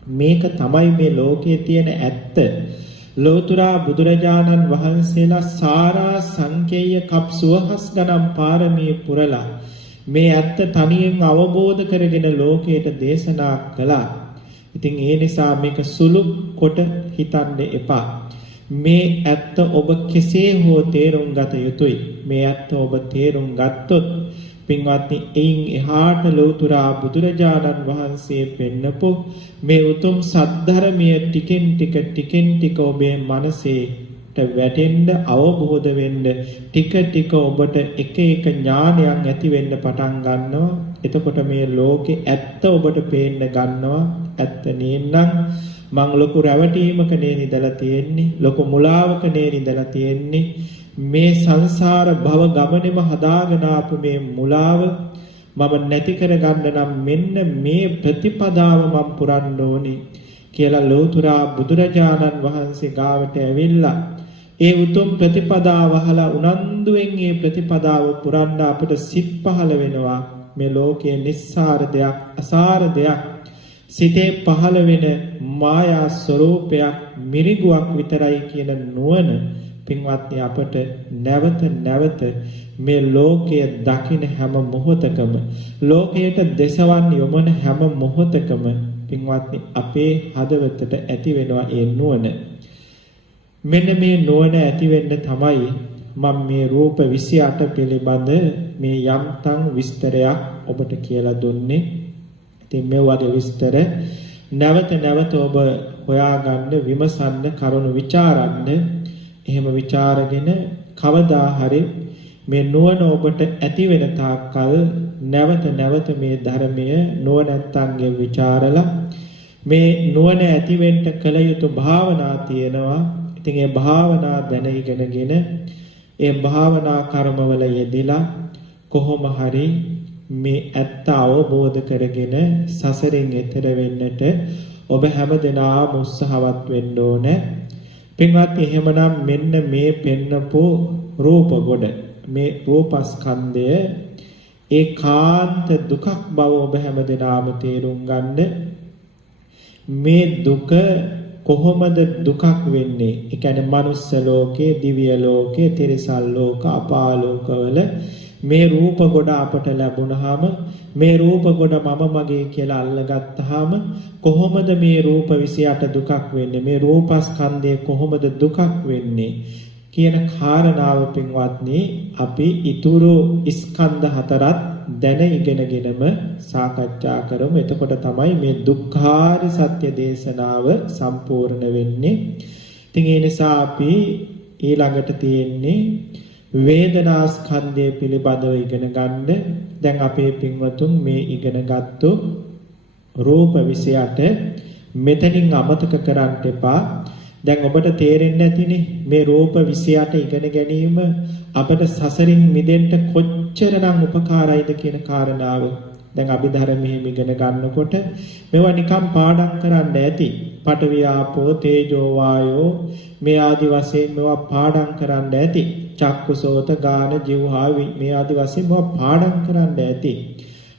මේක තමයි මේ ලෝකයේ තියෙන ඇත්ත. ලෝතුරා බුදුරජාණන් වහන්සේලා සාරා සංකේය කප්සුවහස් ගණන් පාරමී පුරලා මේ ඇත්ත තනියෙන් අවබෝධ කරගෙන ලෝකයට දේශනා කළා. ඉතින් ඒ නිසා මේක සුළු කොට හිතන්න එපා. මේ ඇත්ත ඔබ කෙසේ හෝ තේරුම් ගත යුතුයි. මේ ඇත්ත ඔබ තේරුම් ගත්තොත් පින්වත්නි එයින් එහාට ලෝතුරා බුදුරජාණන් වහන්සේ පෙන්නපු මේ උතුම් සද්ධර්මයේ ටිකෙන් ටික ඔබේ මනසේට වැටෙන්න, අවබෝධ වෙන්න, ටික ටික ඔබට එක එක ඥානයක් ඇති වෙන්න පටන් ගන්නවා. එතකොට මේ ලෝකේ ඇත්ත ඔබට පේන්න ගන්නවා. ඇත්ත නේනම් මං ලොකු රැවටීමක නේද ඉඳලා තියෙන්නේ, ලොකු මුලාවක නේද ඉඳලා තියෙන්නේ. මේ සංසාර භව ගමනේම හදාගෙන ආපු මේ මුලාව මම නැති කරගන්න නම් මෙන්න මේ ප්‍රතිපදාව මම පුරන්න ඕනේ කියලා ලෝතුරා බුදුරජාණන් වහන්සේ ගාවට ඇවිල්ලා ඒ උතුම් ප්‍රතිපදාව අහලා උනන්දුවෙන් මේ ප්‍රතිපදාව පුරන්න අපිට සිත් පහළ වෙනවා. මේ ලෝකයේ නිස්සාර දෙයක්, අසාර දෙයක්, සිතේ පහළ වෙන මායා ස්වરૂපයක්, මිරිගුවක් විතරයි කියන නුවණ පින්වත්නි අපට නැවත නැවත මේ ලෝකය දකින හැම මොහොතකම, ලෝකයට දෙසවන් යොමන හැම මොහොතකම පින්වත්නි අපේ හදවතට ඇති වෙනවා ඒ නුවණ. මෙන්න මේ නුවණ ඇති වෙන්න තමයි මම මේ රූප 28 පිළිබඳ මේ යම්තම් විස්තරයක් ඔබට කියලා දුන්නේ. ඉතින් මේ වගේ විස්තර නැවත නැවත ඔබ හොයාගන්න, විමසන්න, කරුණු ਵਿਚාරන්න. එහෙම ਵਿਚාරගෙන කවදා හරි මේ නුවණ ඔබට ඇති වෙන තාක්කල් නැවත නැවත මේ ධර්මය නුවණැත්තන්ගේ ਵਿਚාරලා මේ නුවණ ඇති වෙන්න කල යුතු භාවනා තියෙනවා. ඉතින් ඒ භාවනා දැන ඉගෙනගෙන ඒ භාවනා කර්මවල යෙදিলা කොහොම හරි මේ ඇත්ත අවබෝධ කරගෙන සසරෙන් එතර වෙන්නට ඔබ හැමදෙනාම උත්සාහවත් වෙන්න ඕනේ. පින්වත්නි එහෙමනම් මෙන්න මේ පෙන්නපු රූප ගොඩ, මේ රූපස්කන්ධය ඒකාන්ත දුකක් බව ඔබ හැමදෙනාම තේරුම් ගන්න. මේ දුක කොහොමද දුකක් වෙන්නේ? ඒ කියන්නේ මනුස්ස ලෝකේ, දිව්‍ය ලෝකේ, තිරිසන් ලෝක, අපාලෝකවල මේ රූප ගොඩ අපට ලැබුණාම, මේ රූප ගොඩ මම මගේ කියලා අල්ලගත්තාම කොහොමද මේ රූප 28 දුකක් වෙන්නේ? මේ රූපස්කන්ධය කොහොමද දුකක් වෙන්නේ කියන කාරණාව පින්වත්නි අපි ඊතුරු ස්කන්ධ හතරත් දැන ඉගෙනගෙනම සාකච්ඡා කරමු. එතකොට තමයි මේ දුක්ඛාරි සත්‍ය දේශනාව සම්පූර්ණ වෙන්නේ. ඉතින් ඒ නිසා අපි ඊළඟට තියෙන්නේ වේදනා ස්කන්ධය පිළිබඳව ඉගෙන ගන්න. දැන් අපේ පින්වතුන් මේ ඉගෙන ගත්තු රූප 28 මෙතනින් අමතක කරන්න එපා. දැන් ඔබට තේරෙන්නේ නැතිනේ මේ රූප 28 ඉගෙන ගැනීම අපට සසරින් මිදෙන්න කොච්චරනම් උපකාරයිද කියන කාරණාව. දැන් අභිධර්මයේ ඉගෙන ගන්නකොට මේවා නිකම් පාඩම් කරන්න ඇති. පඨවි ආපෝ තේජෝ වායෝ මේ ආදි වශයෙන් මේවා පාඩම් කරන්න ඇති. චක්කුසෝත ගාන ජීවහා මේ ආදි වශයෙන් මේවා පාඩම් කරන්න ඇති.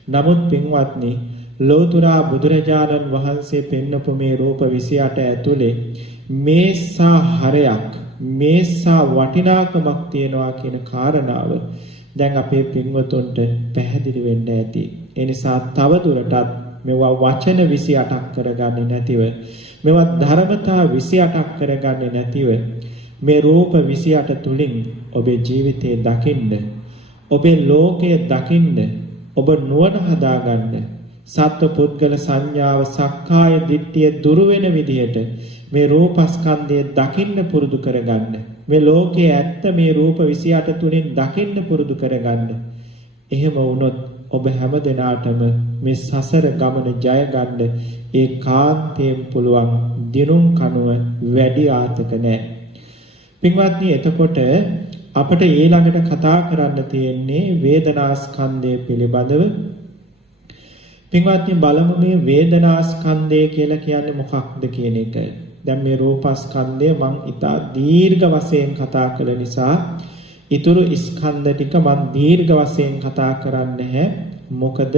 නමුත් පින්වත්නි ලෝතුරා බුදුරජාණන් වහන්සේ පෙන්වපු මේ රූප 28 ඇතුලේ මේසා හරයක් මේසා වටිනාකමක් තියනවා කියන කාරණාව දැන් අපේ පින්වතුන්ට පැහැදිලි වෙන්න ඇති. ඒ නිසා තව දුරටත් මේවා වචන 28ක් කරගන්නේ නැතිව මේවා ධර්මතා 28ක් කරගන්නේ නැතිව මේ රූප 28 තුලින් ඔබේ ජීවිතේ දකින්න, ඔබේ ලෝකය දකින්න, ඔබ නුවණ හදාගන්න, සත්ව පුද්ගල සංඥාව සක්කාය දිට්ඨිය දුරු වෙන විදිහට මේ රූපස්කන්ධය දකින්න පුරුදු කරගන්න. මේ ලෝකයේ ඇත්ත මේ රූප 28 තුලින් දකින්න පුරුදු කරගන්න. එහෙම වුණොත් ඔබ හැම දිනාටම මේ සසර ගමන ජය ගන්න ඒකාන්තයෙන් පුළුවන්. දිනුම් කනුව වැඩි ආතක නැහැ. පින්වත්නි, එතකොට අපිට ඊළඟට කතා කරන්න තියෙන්නේ වේදනාස්කන්ධය පිළිබඳව. පින්වත්නි, බලමු මේ වේදනාස්කන්ධය කියලා කියන්නේ මොකක්ද කියන එක. දැන් මේ රූපස්කන්ධය මම ඉතා දීර්ඝ වශයෙන් කතා කළ නිසා ඊතුරු ස්කන්ධ ටික මම දීර්ඝ වශයෙන් කතා කරන්නේ නැහැ. මොකද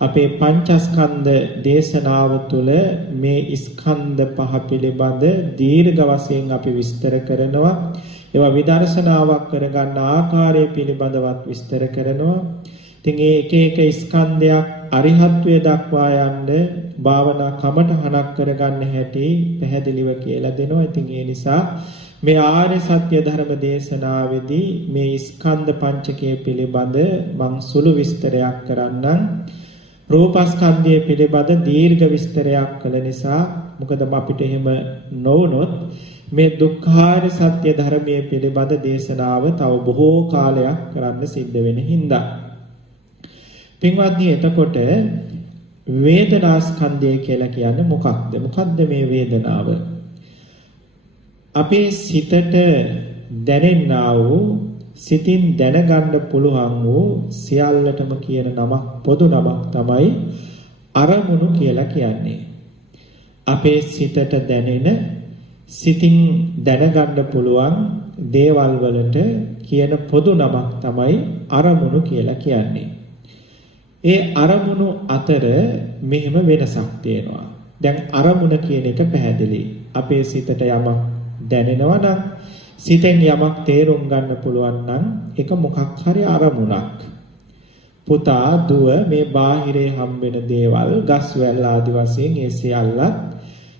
අපේ පංචස්කන්ධ දේශනාව තුළ මේ ස්කන්ධ පහ පිළිබඳ දීර්ඝ වශයෙන් අපි විස්තර කරනවා. ඒවා විදර්ශනාවක් කරගන්න ආකාරය පිළිබඳවත් විස්තර කරනවා. ඉතින් මේ එක එක ස්කන්ධයක් අරිහත්වයේ දක්වා යන්න භාවනා කමඨහනක් කරගන්න හැටි පැහැදිලිව කියලා දෙනවා. ඉතින් ඒ නිසා මේ ආර්ය සත්‍ය ධර්ම දේශනාවේදී මේ ස්කන්ධ පංචකය පිළිබඳ මම සුළු විස්තරයක් කරන්නම්. රූපස්කන්ධය පිළිබඳ දීර්ඝ විස්තරයක් කළ නිසා මොකද අපිට එහෙම නොවුනොත් මේ දුක්ඛාර සත්‍ය ධර්මයේ පිළිබඳ දේශනාව තව බොහෝ කාලයක් කරන්න සිද්ධ වෙන හින්දා. පින්වත්නි, එතකොට වේදනාස්කන්ධය කියලා කියන්නේ මොකක්ද? මොකක්ද මේ වේදනාව? අපේ සිතට දැනෙන්නා වූ සිතින් දැනගන්න පුළුවන් වූ සියල්ලටම කියන නමක්, පොදු නමක් තමයි අරමුණු කියලා කියන්නේ. අපේ සිතට දැනෙන, සිතින් දැනගන්න පුළුවන් දේවල් වලට කියන පොදු නමක් තමයි අරමුණු කියලා කියන්නේ. ඒ අරමුණු අතර මෙහෙම වෙනසක් තියෙනවා. දැන් අරමුණ කියන එක පැහැදිලි. අපේ සිතට යමක් දැනෙනවා නම්, සිතෙන් යමක් තේරුම් ගන්න පුළුවන් නම් ඒක මොකක් හරි අරමුණක්. පුතා, දුව, මේ බාහිරේ හම්බෙන දේවල්, ගස් වැල් ආදි වශයෙන් ඒ සියල්ලත්,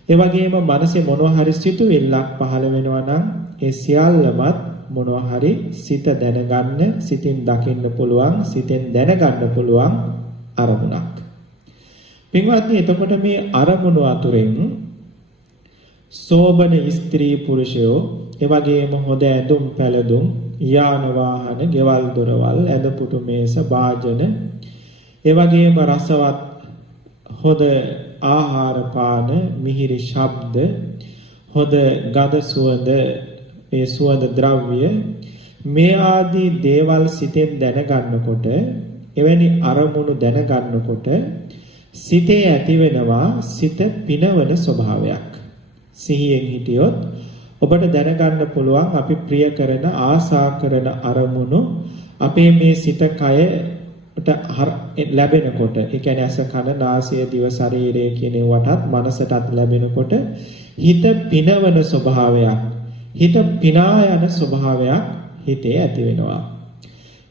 ඒ වගේම මනසේ මොනවා හරි සිතුවිල්ලක් පහළ වෙනවා නම් ඒ සියල්ලමත් මොනවා හරි සිත දැනගන්න, සිතින් දකින්න පුළුවන්, සිතෙන් දැනගන්න පුළුවන් අරමුණක්. පින්වත්නි, එතකොට මේ අරමුණු අතුරෙන් සෝබන ස්ත්‍රී පුරුෂයෝ, ඒ වගේම හොඳ ඇඳුම් පැළඳුම්, යාන වාහන, ගෙවල් දොරවල්, ඇඳපුටු මේස, වාජන, ඒ වගේම රසවත් හොඳ ආහාර පාන, මිහිරි ශබ්ද, හොඳ ගඳ සුවඳ, ඒ සුවඳ ද්‍රව්‍ය, මේ ආදී දේවල් සිතෙන් දැනගන්නකොට, එවැනි අරමුණු දැනගන්නකොට සිතේ ඇතිවෙනවා සිත පිනවන ස්වභාවයක්. සිහියෙන් හිටියොත් ඔබට දැනගන්න පුළුවන් අපි ප්‍රිය කරන, ආසා කරන අරමුණු අපේ මේ සිත කයට ලැබෙනකොට, ඒ කියන්නේ ඇස, කන, නාසය, දිව, ශරීරය කියන ඒවාටත් මනසටත් ලැබෙනකොට හිත පිනවන ස්වභාවයක්, හිත පිනා යන ස්වභාවයක් හිතේ ඇති වෙනවා.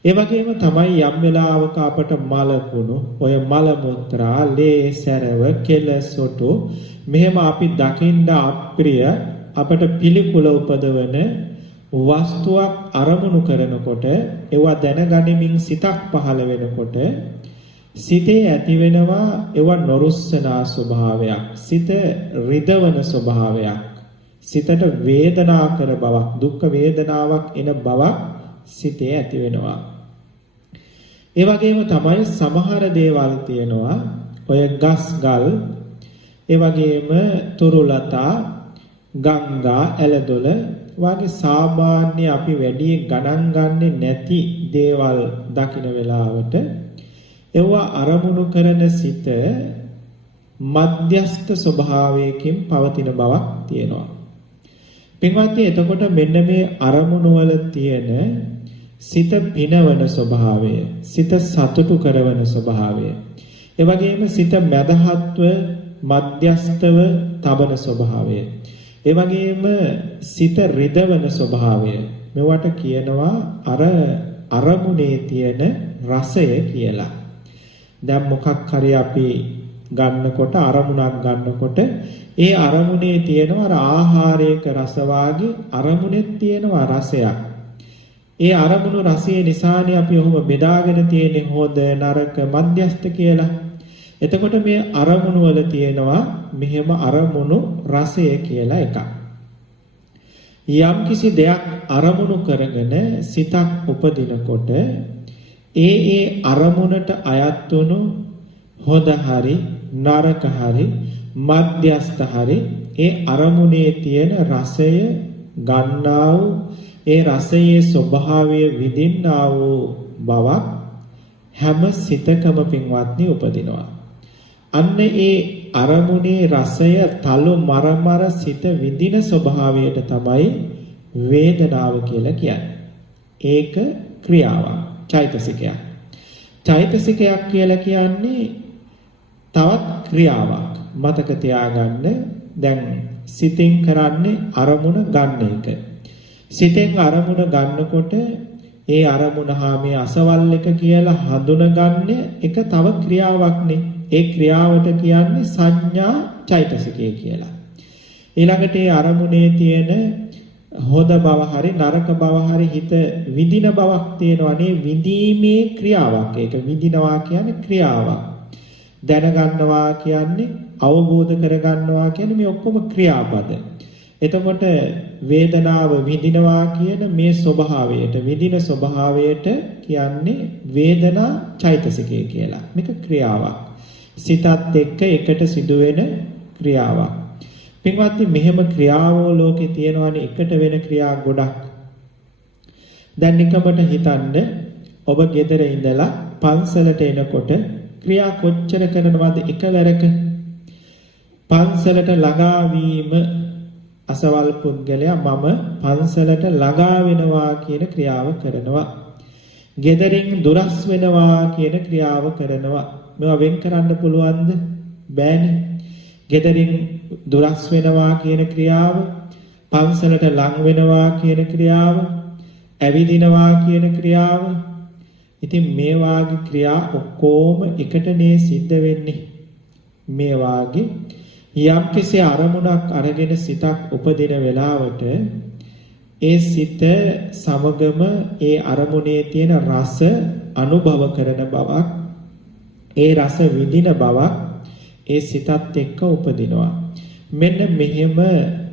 ඒ වගේම තමයි යම් වෙලාවක අපට මලකුණු, ඔය මල මුත්‍රා, ලේ සැරව, කෙල සොටු, මෙහෙම අපි දකින්න අප්‍රිය, අපට පිළිකුල උපදවන වස්තුවක් අරමුණු කරනකොට, ඒවා දැනගනිමින් සිතක් පහළ වෙනකොට සිතේ ඇති වෙනවා ඒවා නොරුස්සනා ස්වභාවයක්, සිත රිදවන ස්වභාවයක්, සිතට වේදනා කර බවක්, දුක් වේදනාවක් එන බවක් සිතේ ඇති වෙනවා. ඒ වගේම තමයි සමහර දේවල් තියෙනවා, ඔය ගස් ගල්, ඒ වගේම තුරුලතා, ගංගා, ඇලදොල වගේ සාමාන්‍ය අපි වැඩි ගණන් ගන්නේ නැති දේවල් දකින වෙලාවට ඒවා අරමුණු කරන සිත මධ්‍යස්ථ ස්වභාවයකින් පවතින බවක් තියෙනවා. පින්වත්නි, එතකොට මෙන්න මේ අරමුණු වල තියෙන සිත පිනවන ස්වභාවය, සිත සතුටු කරවන ස්වභාවය, ඒ වගේම සිත මදහත්ව මධ්‍යස්තව තබන ස්වභාවය. ඒ වගේම සිත රිදවන ස්වභාවය. මේවට කියනවා අර අරමුණේ තියෙන රසය කියලා. දැන් මොකක් හරි අපි ගන්නකොට අරමුණක් ගන්නකොට ඒ අරමුණේ තියෙනවා අර ආහාරයක රස වාගේ අරමුණෙත් තියෙනවා රසයක්. ඒ අරමුණු රසය නිසානේ අපි ඔහොම බෙදාගෙන තියෙන්නේ හොඳ නරක මධ්‍යස්ථ කියලා. එතකොට මේ අරමුණු වල තියෙනවා මෙහෙම අරමුණු රසය කියලා එකක්. යම් කිසි දෙයක් අරමුණු කරගෙන සිතක් උපදිනකොට ඒ අරමුණට අයත් වුණු හොඳ හරි නරක හරි මධ්‍යස්ථ හරි ඒ අරමුණේ තියෙන රසය ගන්නා වූ ඒ රසයේ ස්වභාවය විඳින්නා වූ බවක් හැම සිතකම පින්වත්නි උපදිනවා. අන්න ඒ අරමුණේ රසය තලු මරමර සිත විඳින ස්වභාවයට තමයි වේදනාව කියලා කියන්නේ. ඒක ක්‍රියාවක්, චෛතසිකයක්. චෛතසිකයක් කියලා කියන්නේ තවත් ක්‍රියාවක්. මතක තියාගන්න. දැන් සිතෙන් කරන්නේ අරමුණ ගන්න එක. සිතෙන් අරමුණ ගන්නකොට ඒ අරමුණ හා මේ අසවල් එක කියලා හඳුනගන්නේ එක තව ක්‍රියාවක්නේ. ඒ ක්‍රියාවට කියන්නේ සංඥා චෛතසිකය කියලා. ඊළඟට ඒ අරමුණේ තියෙන හොඳ බව හරි නරක බව හරි හිත විඳින බවක් තියෙනවනේ විඳීමේ ක්‍රියාවක්. ඒක විඳිනවා කියන්නේ ක්‍රියාවක්. දැනගන්නවා කියන්නේ අවබෝධ කරගන්නවා කියන්නේ මේ ඔක්කොම ක්‍රියාපද. එතකොට වේදනාව විඳිනවා කියන මේ ස්වභාවයට විඳින ස්වභාවයට කියන්නේ වේදනා චෛතසිකය කියලා. මේක ක්‍රියාවක්. සිතත් එක්ක එකට සිදුවෙන ක්‍රියාවක්. පින්වත්නි මෙහෙම ක්‍රියාවෝ ලෝකේ තියෙනවානේ එකට වෙන ක්‍රියා ගොඩක්. දැන් නිකමට හිතන්න ඔබ ගෙදර ඉඳලා පන්සලට එනකොට ක්‍රියා කොච්චර කරනවද එකවරක? පන්සලට ළඟා වීම අසවල් පුද්ගලයා මම පන්සලට ළඟා වෙනවා කියන ක්‍රියාව කරනවා. ගෙදරින් දුරස් වෙනවා කියන ක්‍රියාව කරනවා. මේවා වෙන් කරන්න පුළුවන්ද? බෑනේ. ගෙදරින් දුරස් වෙනවා කියන ක්‍රියාව, පන්සලට ලං වෙනවා කියන ක්‍රියාව, ඇවිදිනවා කියන ක්‍රියාව. ඉතින් මේ වාගේ ක්‍රියා ඔක්කොම එකටනේ සිද්ධ වෙන්නේ. මේ වාගේ යම්කිසි අරමුණක් අරගෙන සිතක් උපදින වෙලාවට ඒ සිත සමගම ඒ අරමුණේ තියෙන රස අනුභව කරන බවක්, ඒ රස විඳින බවක් ඒ සිතත් එක්ක උපදිනවා. මෙන්න මෙහෙම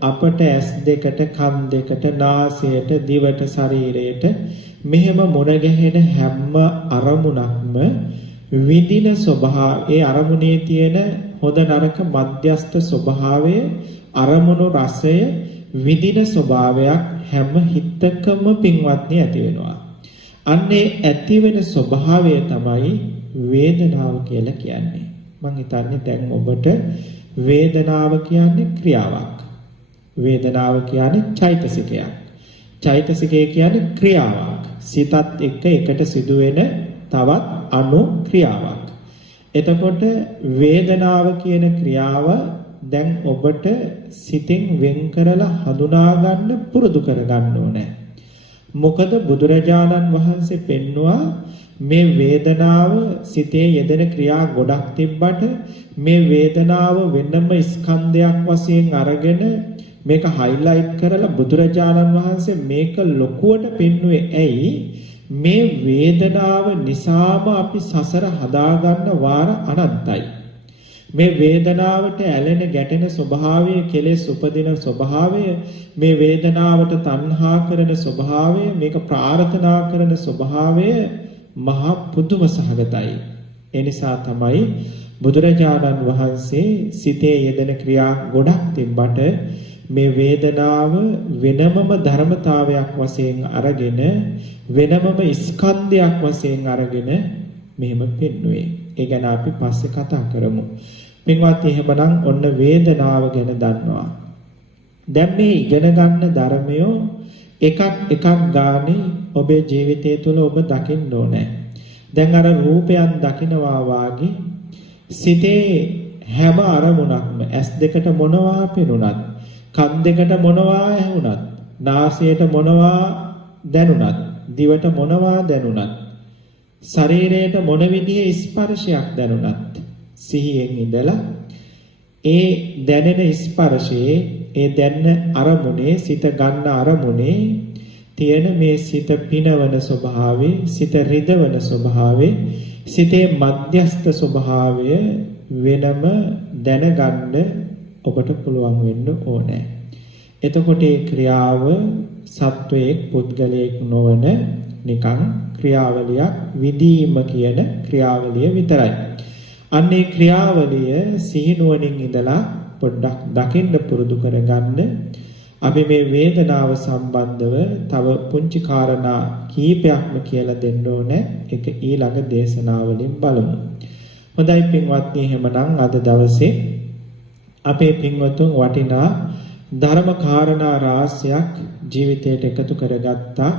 අපට ඇස් දෙකට, කන් දෙකට, නාසයට, දිවට, ශරීරයට මෙහෙම මුණ ගැහෙන හැම අරමුණක්ම විඳින ස්වභාවය, ඒ අරමුණේ තියෙන හොඳ නරක මධ්‍යස්ථ ස්වභාවය, අරමුණු රසය විඳින ස්වභාවයක් හැම හිතකම පින්වත්නි ඇති වෙනවා. අන්නේ ඇති වෙන ස්වභාවය තමයි වේදනාව කියලා කියන්නේ. මම හිතන්නේ දැන් ඔබට වේදනාව කියන්නේ ක්‍රියාවක්. වේදනාව කියන්නේ චෛතසිකයක්. චෛතසිකය කියන්නේ ක්‍රියාවක්. සිතත් එක්ක එකට සිදුවෙන තවත් අනු ක්‍රියාවක්. එතකොට වේදනාව කියන ක්‍රියාව දැන් ඔබට සිතෙන් වෙන් කරලා හඳුනා ගන්න පුරුදු කර ගන්න ඕනේ. මොකද බුදුරජාණන් වහන්සේ පෙන්වුවා මේ වේදනාව සිතේ යෙදෙන ක්‍රියා ගොඩක් තිබ්බට මේ වේදනාව වෙනම ස්කන්ධයක් වශයෙන් අරගෙන මේක හයිලයිට් කරලා බුදුරජාණන් වහන්සේ මේක ලොකුවට පෙන්වුවේ ඇයි? මේ වේදනාව නිසාම අපි සසර හදාගන්න වාර අනන්තයි. මේ වේදනාවට ඇලෙන ගැටෙන ස්වභාවය, කෙලෙස් උපදින ස්වභාවය, මේ වේදනාවට තණ්හා කරන ස්වභාවය, මේක ප්‍රාර්ථනා කරන ස්වභාවය මහා පුදුම සහගතයි. ඒ නිසා තමයි බුදුරජාණන් වහන්සේ සිතේ යෙදෙන ක්‍රියා ගොඩක් තිබ්බට මේ වේදනාව වෙනමම ධර්මතාවයක් වශයෙන් අරගෙන වෙනමම ස්කන්ධයක් වශයෙන් අරගෙන මෙහෙම පෙන්වුවේ. ඒ ගැන අපි පස්සේ කතා කරමු. පින්වත් එහෙමනම් ඔන්න වේදනාව ගැන දන්නවා. දැන් මේ ඉගෙන ගන්න ධර්මය එකක් ගානේ ඔබේ ජීවිතය තුළ ඔබ දකින්න ඕනේ. දැන් අර රූපයන් දකිනවා වාගේ සිතේ හැම අරමුණක්ම ඇස් දෙකට මොනවා පෙනුනත්, කන් දෙකට මොනවා ඇහුණත්, නාසයට මොනවා දැනුණත්, දිවට මොනවා දැනුණත්, ශරීරයට මොන විදිහේ ස්පර්ශයක් දැනුණත් සිහියෙන් ඉඳලා ඒ දැනෙන ස්පර්ශයේ, ඒ දැනෙන අරමුණේ, සිත ගන්න අරමුණේ තියෙන මේ සිත පිනවන ස්වභාවය, සිත රිදවන ස්වභාවය, සිතේ මධ්‍යස්ථ ස්වභාවය වෙනම දැනගන්න ඔබට පුළුවන් වෙන්න ඕනේ. එතකොට මේ ක්‍රියාව සත්වයේ පුද්ගලයෙක් නොවන නිකන් ක්‍රියාවලියක්, විදීම කියන ක්‍රියාවලිය විතරයි. අන්නේ ක්‍රියාවලිය සිහිනුවණින් ඉඳලා පොඩ්ඩක් දකින්න පුරුදු කරගන්න. අපි මේ වේදනාව සම්බන්ධව තව පුංචි කාරණා කීපයක්ම කියලා දෙන්න ඕනේ. ඒක ඊළඟ දේශනාවලින් බලමු. හොඳයි පින්වත්නි, එහෙමනම් අද දවසේ අපේ පින්වතුන් වටිනා ධර්ම කාරණා රාශියක් ජීවිතයට එකතු කරගත්තා.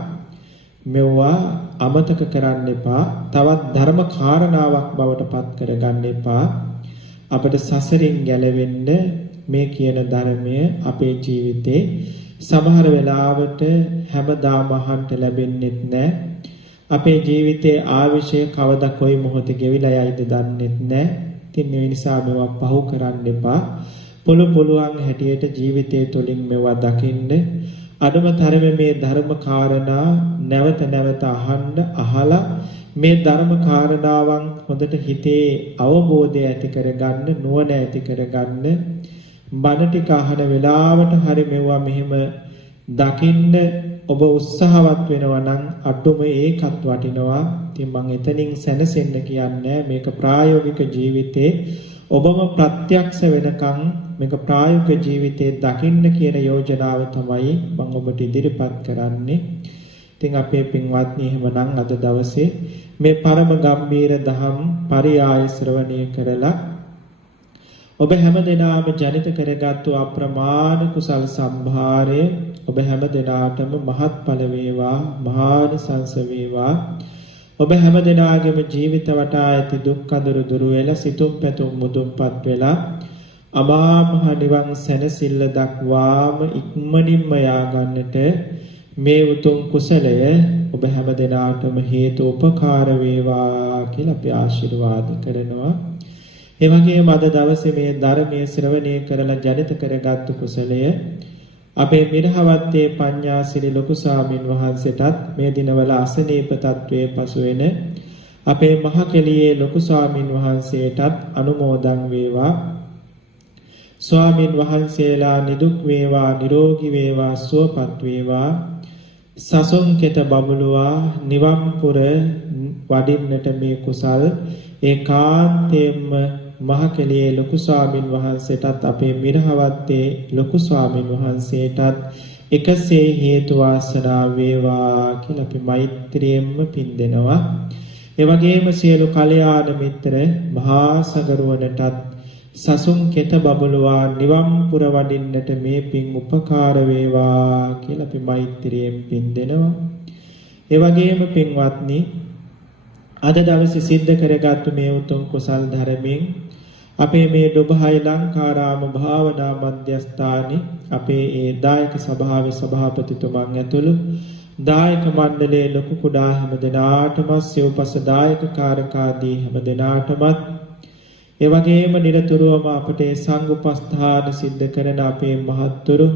මෙවුවා අමතක කරන්න එපා. තවත් ධර්ම කාරණාවක් බවට පත් කරගන්න එපා. අපිට සසරින් ගැලවෙන්න මේ කියන ධර්මය අපේ ජීවිතේ සමහර වෙලාවට හැමදාම අහන්න ලැබෙන්නේ නැහැ. අපේ ජීවිතයේ ආවිෂය කවදා කොයි මොහොතේ ගෙවිලා යයිද දන්නේ නැහැ. ඉතින් මේ නිසා මේවා පහු කරන්න එපා. පුළුවන් හැටියට ජීවිතය තුළින් මේවා දකින්න. අදම තරමේ මේ ධර්ම කාරණා නැවත නැවත අහලා මේ ධර්ම කාරණාවන් හොඳට හිතේ අවබෝධය ඇති කරගන්න, නුවණ ඇති කරගන්න. බණ ටික අහන වෙලාවට හරි මෙවුවා මෙහෙම දකින්න ඔබ උත්සාහවත් වෙනවා නම් අඩුම ඒකත් වටිනවා. ඉතින් මම එතනින් සැනසෙන්න කියන්නේ මේක ප්‍රායෝගික ජීවිතේ ඔබම ප්‍රත්‍යක්ෂ වෙනකන් මේක ප්‍රායෝගික ජීවිතේ දකින්න කියන යෝජනාව තමයි මම ඔබට ඉදිරිපත් කරන්නේ. ඉතින් අපේ පින්වත්නි, එහෙමනම් අද දවසේ මේ පරම ගම්බීර දහම් පරියාය ශ්‍රවණය කරලා ඔබ හැමදෙනාම ජනිත කරගත්තු අප්‍රමාණ කුසල් සම්භාරය ඔබ හැමදෙනාටම මහත්ඵල වේවා, මහානිසංස වේවා. ඔබ හැමදෙනාගේම ජීවිත වටා ඇති දුක් අඳුරු දුරු වෙලා, සිතුම් පැතුම් මුදුන්පත් වෙලා අමා මහ නිවන් සැනසෙල්ල දක්වාම ඉක්මනින්ම යා ගන්නට මේ උතුම් කුසලය ඔබ හැමදෙනාටම හේතු උපකාර වේවා කියලා අපි ආශිර්වාද කරනවා. ඒ වගේම අද දවසේ මේ ධර්මයේ ශ්‍රවණය කරලා ජනිත කරගත්තු කුසලය අපේ මිරහවත්තේ පඤ්ඤාසිරි ලොකු ස්වාමින් වහන්සේටත් මේ දිනවල අසනීප තත්වයේ පසු වෙන අපේ මහකෙළියේ ලොකු ස්වාමින් වහන්සේටත් අනුමෝදන් වේවා. ස්වාමින් වහන්සේලා නිදුක් වේවා, නිරෝගී වේවා, සුවපත් වේවා. සසොන් කෙත බබළුවා නිවන් පුර වඩින්නට මේ කුසල් ඒකාන්තයෙන්ම මහකෙළියේ ලොකු ස්වාමින් වහන්සේටත් අපේ මිරහවත්තේ ලොකු ස්වාමින් වහන්සේටත් එකසේ හේතු වාසනා වේවා කියලා අපි මෛත්‍රියෙන්ම පින් දෙනවා. ඒ වගේම සියලු කල්යාණ මිත්‍ර මහා සංඝරුවනටත් සසුන් කෙත බබළුවා නිවන් පුර වඩින්නට මේ පින් උපකාර වේවා කියලා අපි මෛත්‍රියෙන් පින් දෙනවා. ඒ වගේම පින්වත්නි, අද දවසේ සිද්ධ කරගත්තු මේ උතුම් කුසල් ධර්මයෙන් අපේ මේ ඩොබහයි ලංකාරාම භාවනා මධ්‍යස්ථානයේ අපේ ඒ දායක සභාවේ සභාපතිතුමන් ඇතුළු දායක මණ්ඩලයේ ලොකු කුඩා හැම දෙනාටම සිව්පස දායක කාරකාදී හැම දෙනාටම ඒ වගේම නිරතුරුවම අපට සංඝ සිද්ධ කරන අපේ මහත්තුරු,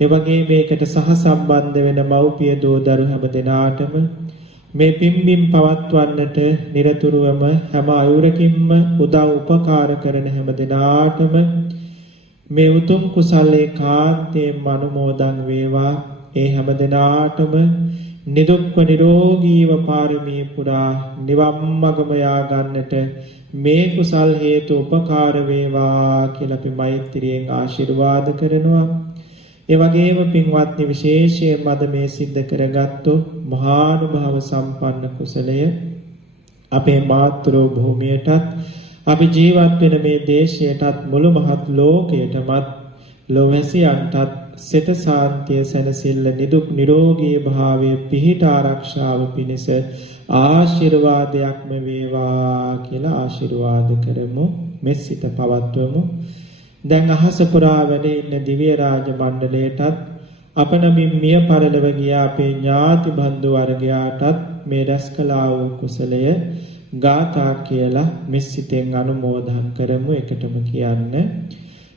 ඒ වගේම මේකට සහසම්බන්ධ වෙන මව්පිය දූදරු හැම දෙනාටම මේ පින්බිම් පවත්වන්නට නිරතුරුවම හැම අයුරකින්ම උදව් උපකාර කරන හැම දෙනාටම මේ උතුම් කුසලයේ කාන්තේම අනුමෝදන් වේවා. ඒ හැම දෙනාටම නිදුක්ව නිරෝගීව පාරමී පුරා නිවන් මගම යා ගන්නට මේ කුසල් හේතු උපකාර වේවා කියලා අපි මෛත්‍රියෙන් ආශිර්වාද කරනවා. ඒ වගේම පින්වත්නි, විශේෂයෙන්ම අද මේ සිද්ධ කරගත්තු මහානුභාව සම්පන්න කුසලය අපේ මාතෘ භූමියටත්, අපි ජීවත් වෙන මේ දේශයටත්, මුළු මහත් ලෝකයටමත්, ලෝවැසියන්ටත් සිත සාන්තිය සැනසෙල්ල නිදුක් නිරෝගී භාවයේ පිහිට ආරක්ෂාව පිණිස ආශිර්වාදයක්ම වේවා කියලා ආශිර්වාද කරමු. මෙසිත පවත්වමු. දැන් අහස පුරා වැඩ ඉන්න දිව්‍ය රාජ මණ්ඩලයටත් අපනමින් මිය පරලව ගිය අපේ ඥාති බන්දු වර්ගයාටත් මේ රැස් කළා වූ කුසලය ගාථා කියලා මෙසිතෙන් අනුමෝදන් කරමු. එකටම කියන්න.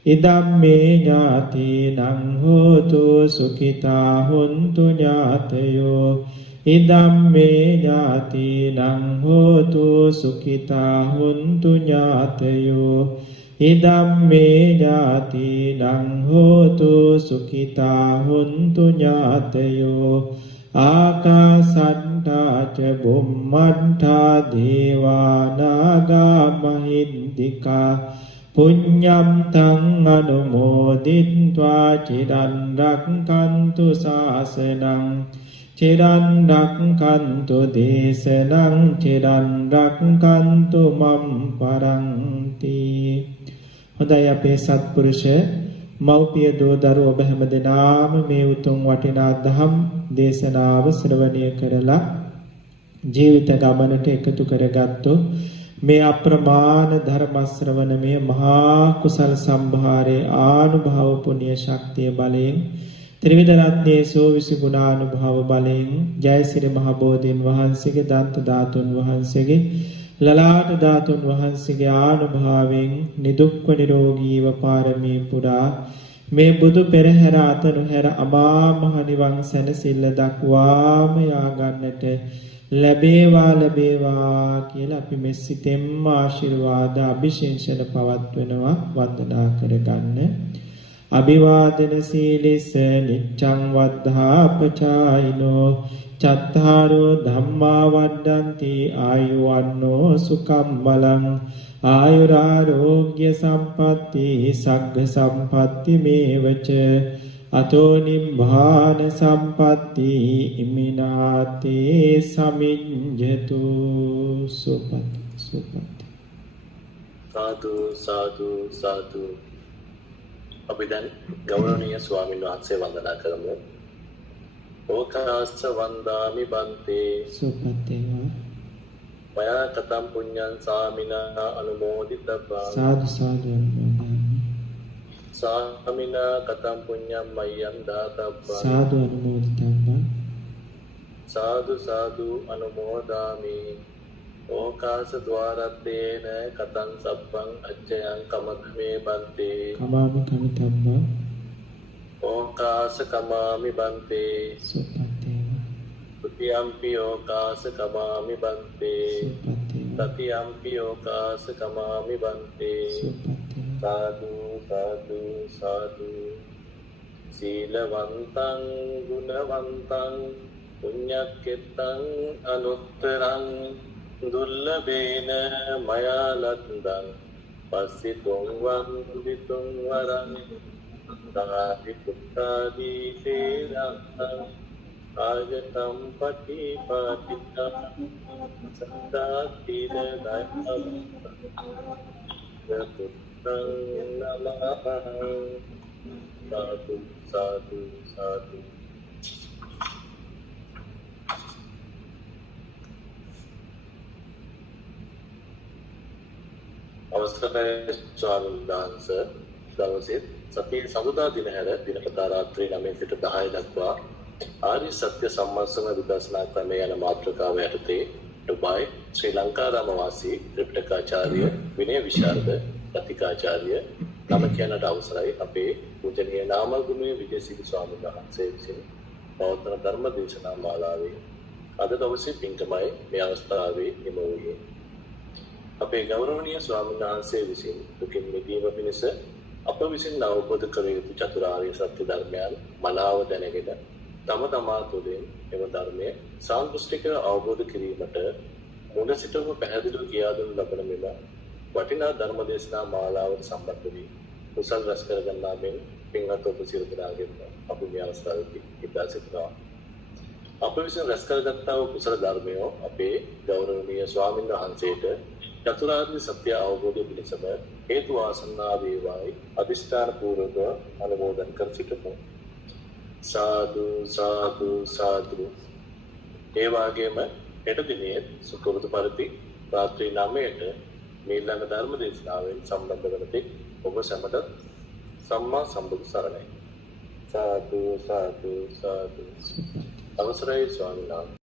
ඉදම්මේ ඥාතිනං හෝතු සුඛිතා හොන්තු ඥාතයෝ ඉදම්මේ ඥාතිනං හෝතු සුඛිතා හොන්තු ඥාතයෝ ඉදම්මේ ඥාතිනං හෝතු සුඛිතා හොන්තු ඥාතයෝ ආකාසට්ඨා ච බුම්මට්ඨා දේවා නාග මහින්దికා පුඤ්ඤම් තං අනුමෝදිත්වා චිරන් රක්ඛන්තු ශාසනං චිරන් රක්ඛන්තු දේශනං චිරන් රක්ඛන්තු මම් පරන්ති. හොඳයි අපේ සත්පුරුෂ මව්පිය දෝ දරුවෝ ඔබ හැම දෙනාම මේ උතුම් වටිනා ධම් දේශනාව ශ්‍රවණය කරලා ජීවිත ගමනට එකතු කරගත්තු මේ අප්‍රමාණ ධර්ම ශ්‍රවණමය මහා කුසල සම්භාරයේ ආනුභාව පුණ්‍ය ශක්තිය බලයෙන් ත්‍රිවිධ රත්නයේ සෝවිසි ගුණානුභාව බලයෙන් ජයසිරි මහ බෝධීන් වහන්සේගේ දන්ත ධාතුන් වහන්සේගේ ලලාට ධාතුන් වහන්සේගේ ආනුභාවයෙන් නිදුක්ව නිරෝගීව පාරමී පුරා මේ බුදු පෙරහැර අතනුහැර අමා මහ නිවන් සැනසෙල්ල දක්වාම යා ගන්නට ලැබේවා ලැබේවා කියලා අපි මෙසිතෙන්ම ආශිර්වාද අභිෂේචන පවත්වනවා වන්දනා කරගන්න. අභිවාදන සීලෙස නිච්ඡං වද්ධාපචායිනෝ චත්තාරෝ ධම්මා වඩ්ඩಂತಿ ආයුවන්නෝ සුඛම් බලං ආයුරාෝග්‍ය සම්පatti සග්ග සම්පatti මේවච අතෝ නිබ්බාන සම්පatti ඉමිනාතේ සමිඤ්ඤතු සුපත් සුපත්. සාදු සාදු සාදු. අපි දැන් ගෞරවනීය ස්වාමීන් වහන්සේ වන්දනා කරමු. ඕකාස්ස වන්දාමි බන්තේ සුපතේවා මයා කතම් පුඤ්ඤං සාමිනා අනුමෝදිතබ්බා සාදු සාදු අනුමෝදන් සාමිනා කතම් පුඤ්ඤං මයං දාතබ්බා සාදු අනුමෝදිතබ්බා සාදු සාදු අනුමෝදාමි. ඕකාස ద్వාරත්තේන කතං සබ්බං අච්චයං කමකමේ බන්තේ කමාමි කමිතබ්බා ඕකාස කමාමි බන්තේ සුපතේවා තුතියම්පි ඕකාස කමාමි බන්තේ සුපතේවා තතියම්පි ඕකාස කමාමි බන්තේ සුපතේවා සාදු සාදු සාදු. සීලවන්තං ගුණවන්තං පුඤ්ඤක්කෙත්තං අනුත්තරං දුර්ලභේන මයා ලද්දං පස්සිතුං වන්දිතුං වරං දාති පුත්තාදී තේරං ආගතම් පටිපාටිකා සත්තාතිද දයම් පුත්තං නමః. සාදු සාදු සාදු. අවස්ථාවේ ස්වාමීන් වහන්සේ දවසේ සතියේ සමුදා දින හැර දිනපතා රාත්‍රී 9 සිට 10 දක්වා ආර්ය සත්‍ය සම්මාසන විදර්ශනා ක්‍රමය යන මාතෘකාව යටතේ ඩුබායි ශ්‍රී ලංකාරාම වාසී ත්‍රිපිටකාචාර්ය විනය විශාරද කතිකාචාර්ය නම කියනට අවසරයි අපේ පූජනීය නාමගුණයේ විජේසිරි ස්වාමීන් වහන්සේ විසින් පවත්වන ධර්ම දේශනා මාලාවේ අද දවසේ පින්කමයි මේ අවස්ථාවේ නිම වූයේ. අපේ ගෞරවනීය ස්වාමීන් වහන්සේ විසින් දුකින් මිදීම පිණිස අප විසින් අවබෝධ කර යුතු චතුරාර්ය සත්‍ය ධර්මයන් මනාව දැනගෙන තම තමා තුළින් එම ධර්මය සාන්දෘෂ්ටිකව අවබෝධ කිරීමට මුල සිටම පැහැදිලිව කියා දුන් ලබන මෙම වටිනා ධර්ම දේශනා මාලාවට සම්බන්ධ වී කුසල් රැස් කර ගන්නා මෙන් පින්වත් ඔබ සියලු දෙනාගෙන් අපි මේ අවස්ථාවේදී ඉතා සිටිනවා. අප විසින් රැස් කරගත්තා වූ කුසල ධර්මය අපේ ගෞරවනීය ස්වාමීන් වහන්සේට චතුරාර්ය සත්‍ය අවබෝධය පිණිසම හේතු වාසනා වේවායි අදිෂ්ඨාන පූර්වක අනුමෝදන් කර සිටිමු. සාදු සාදු සාදු. ඒ වගේම හෙට දිනේ සුපුරුදු පරිදි රාත්‍රී 9ට මීළඟ ධර්ම දේශනාවෙන් සම්බන්ධ වන තෙක් ඔබ සැමට සම්මා සම්බුදු සරණයි. සාදු සාදු සාදු. අවසරයි ස්වාමීන් වහන්සේ.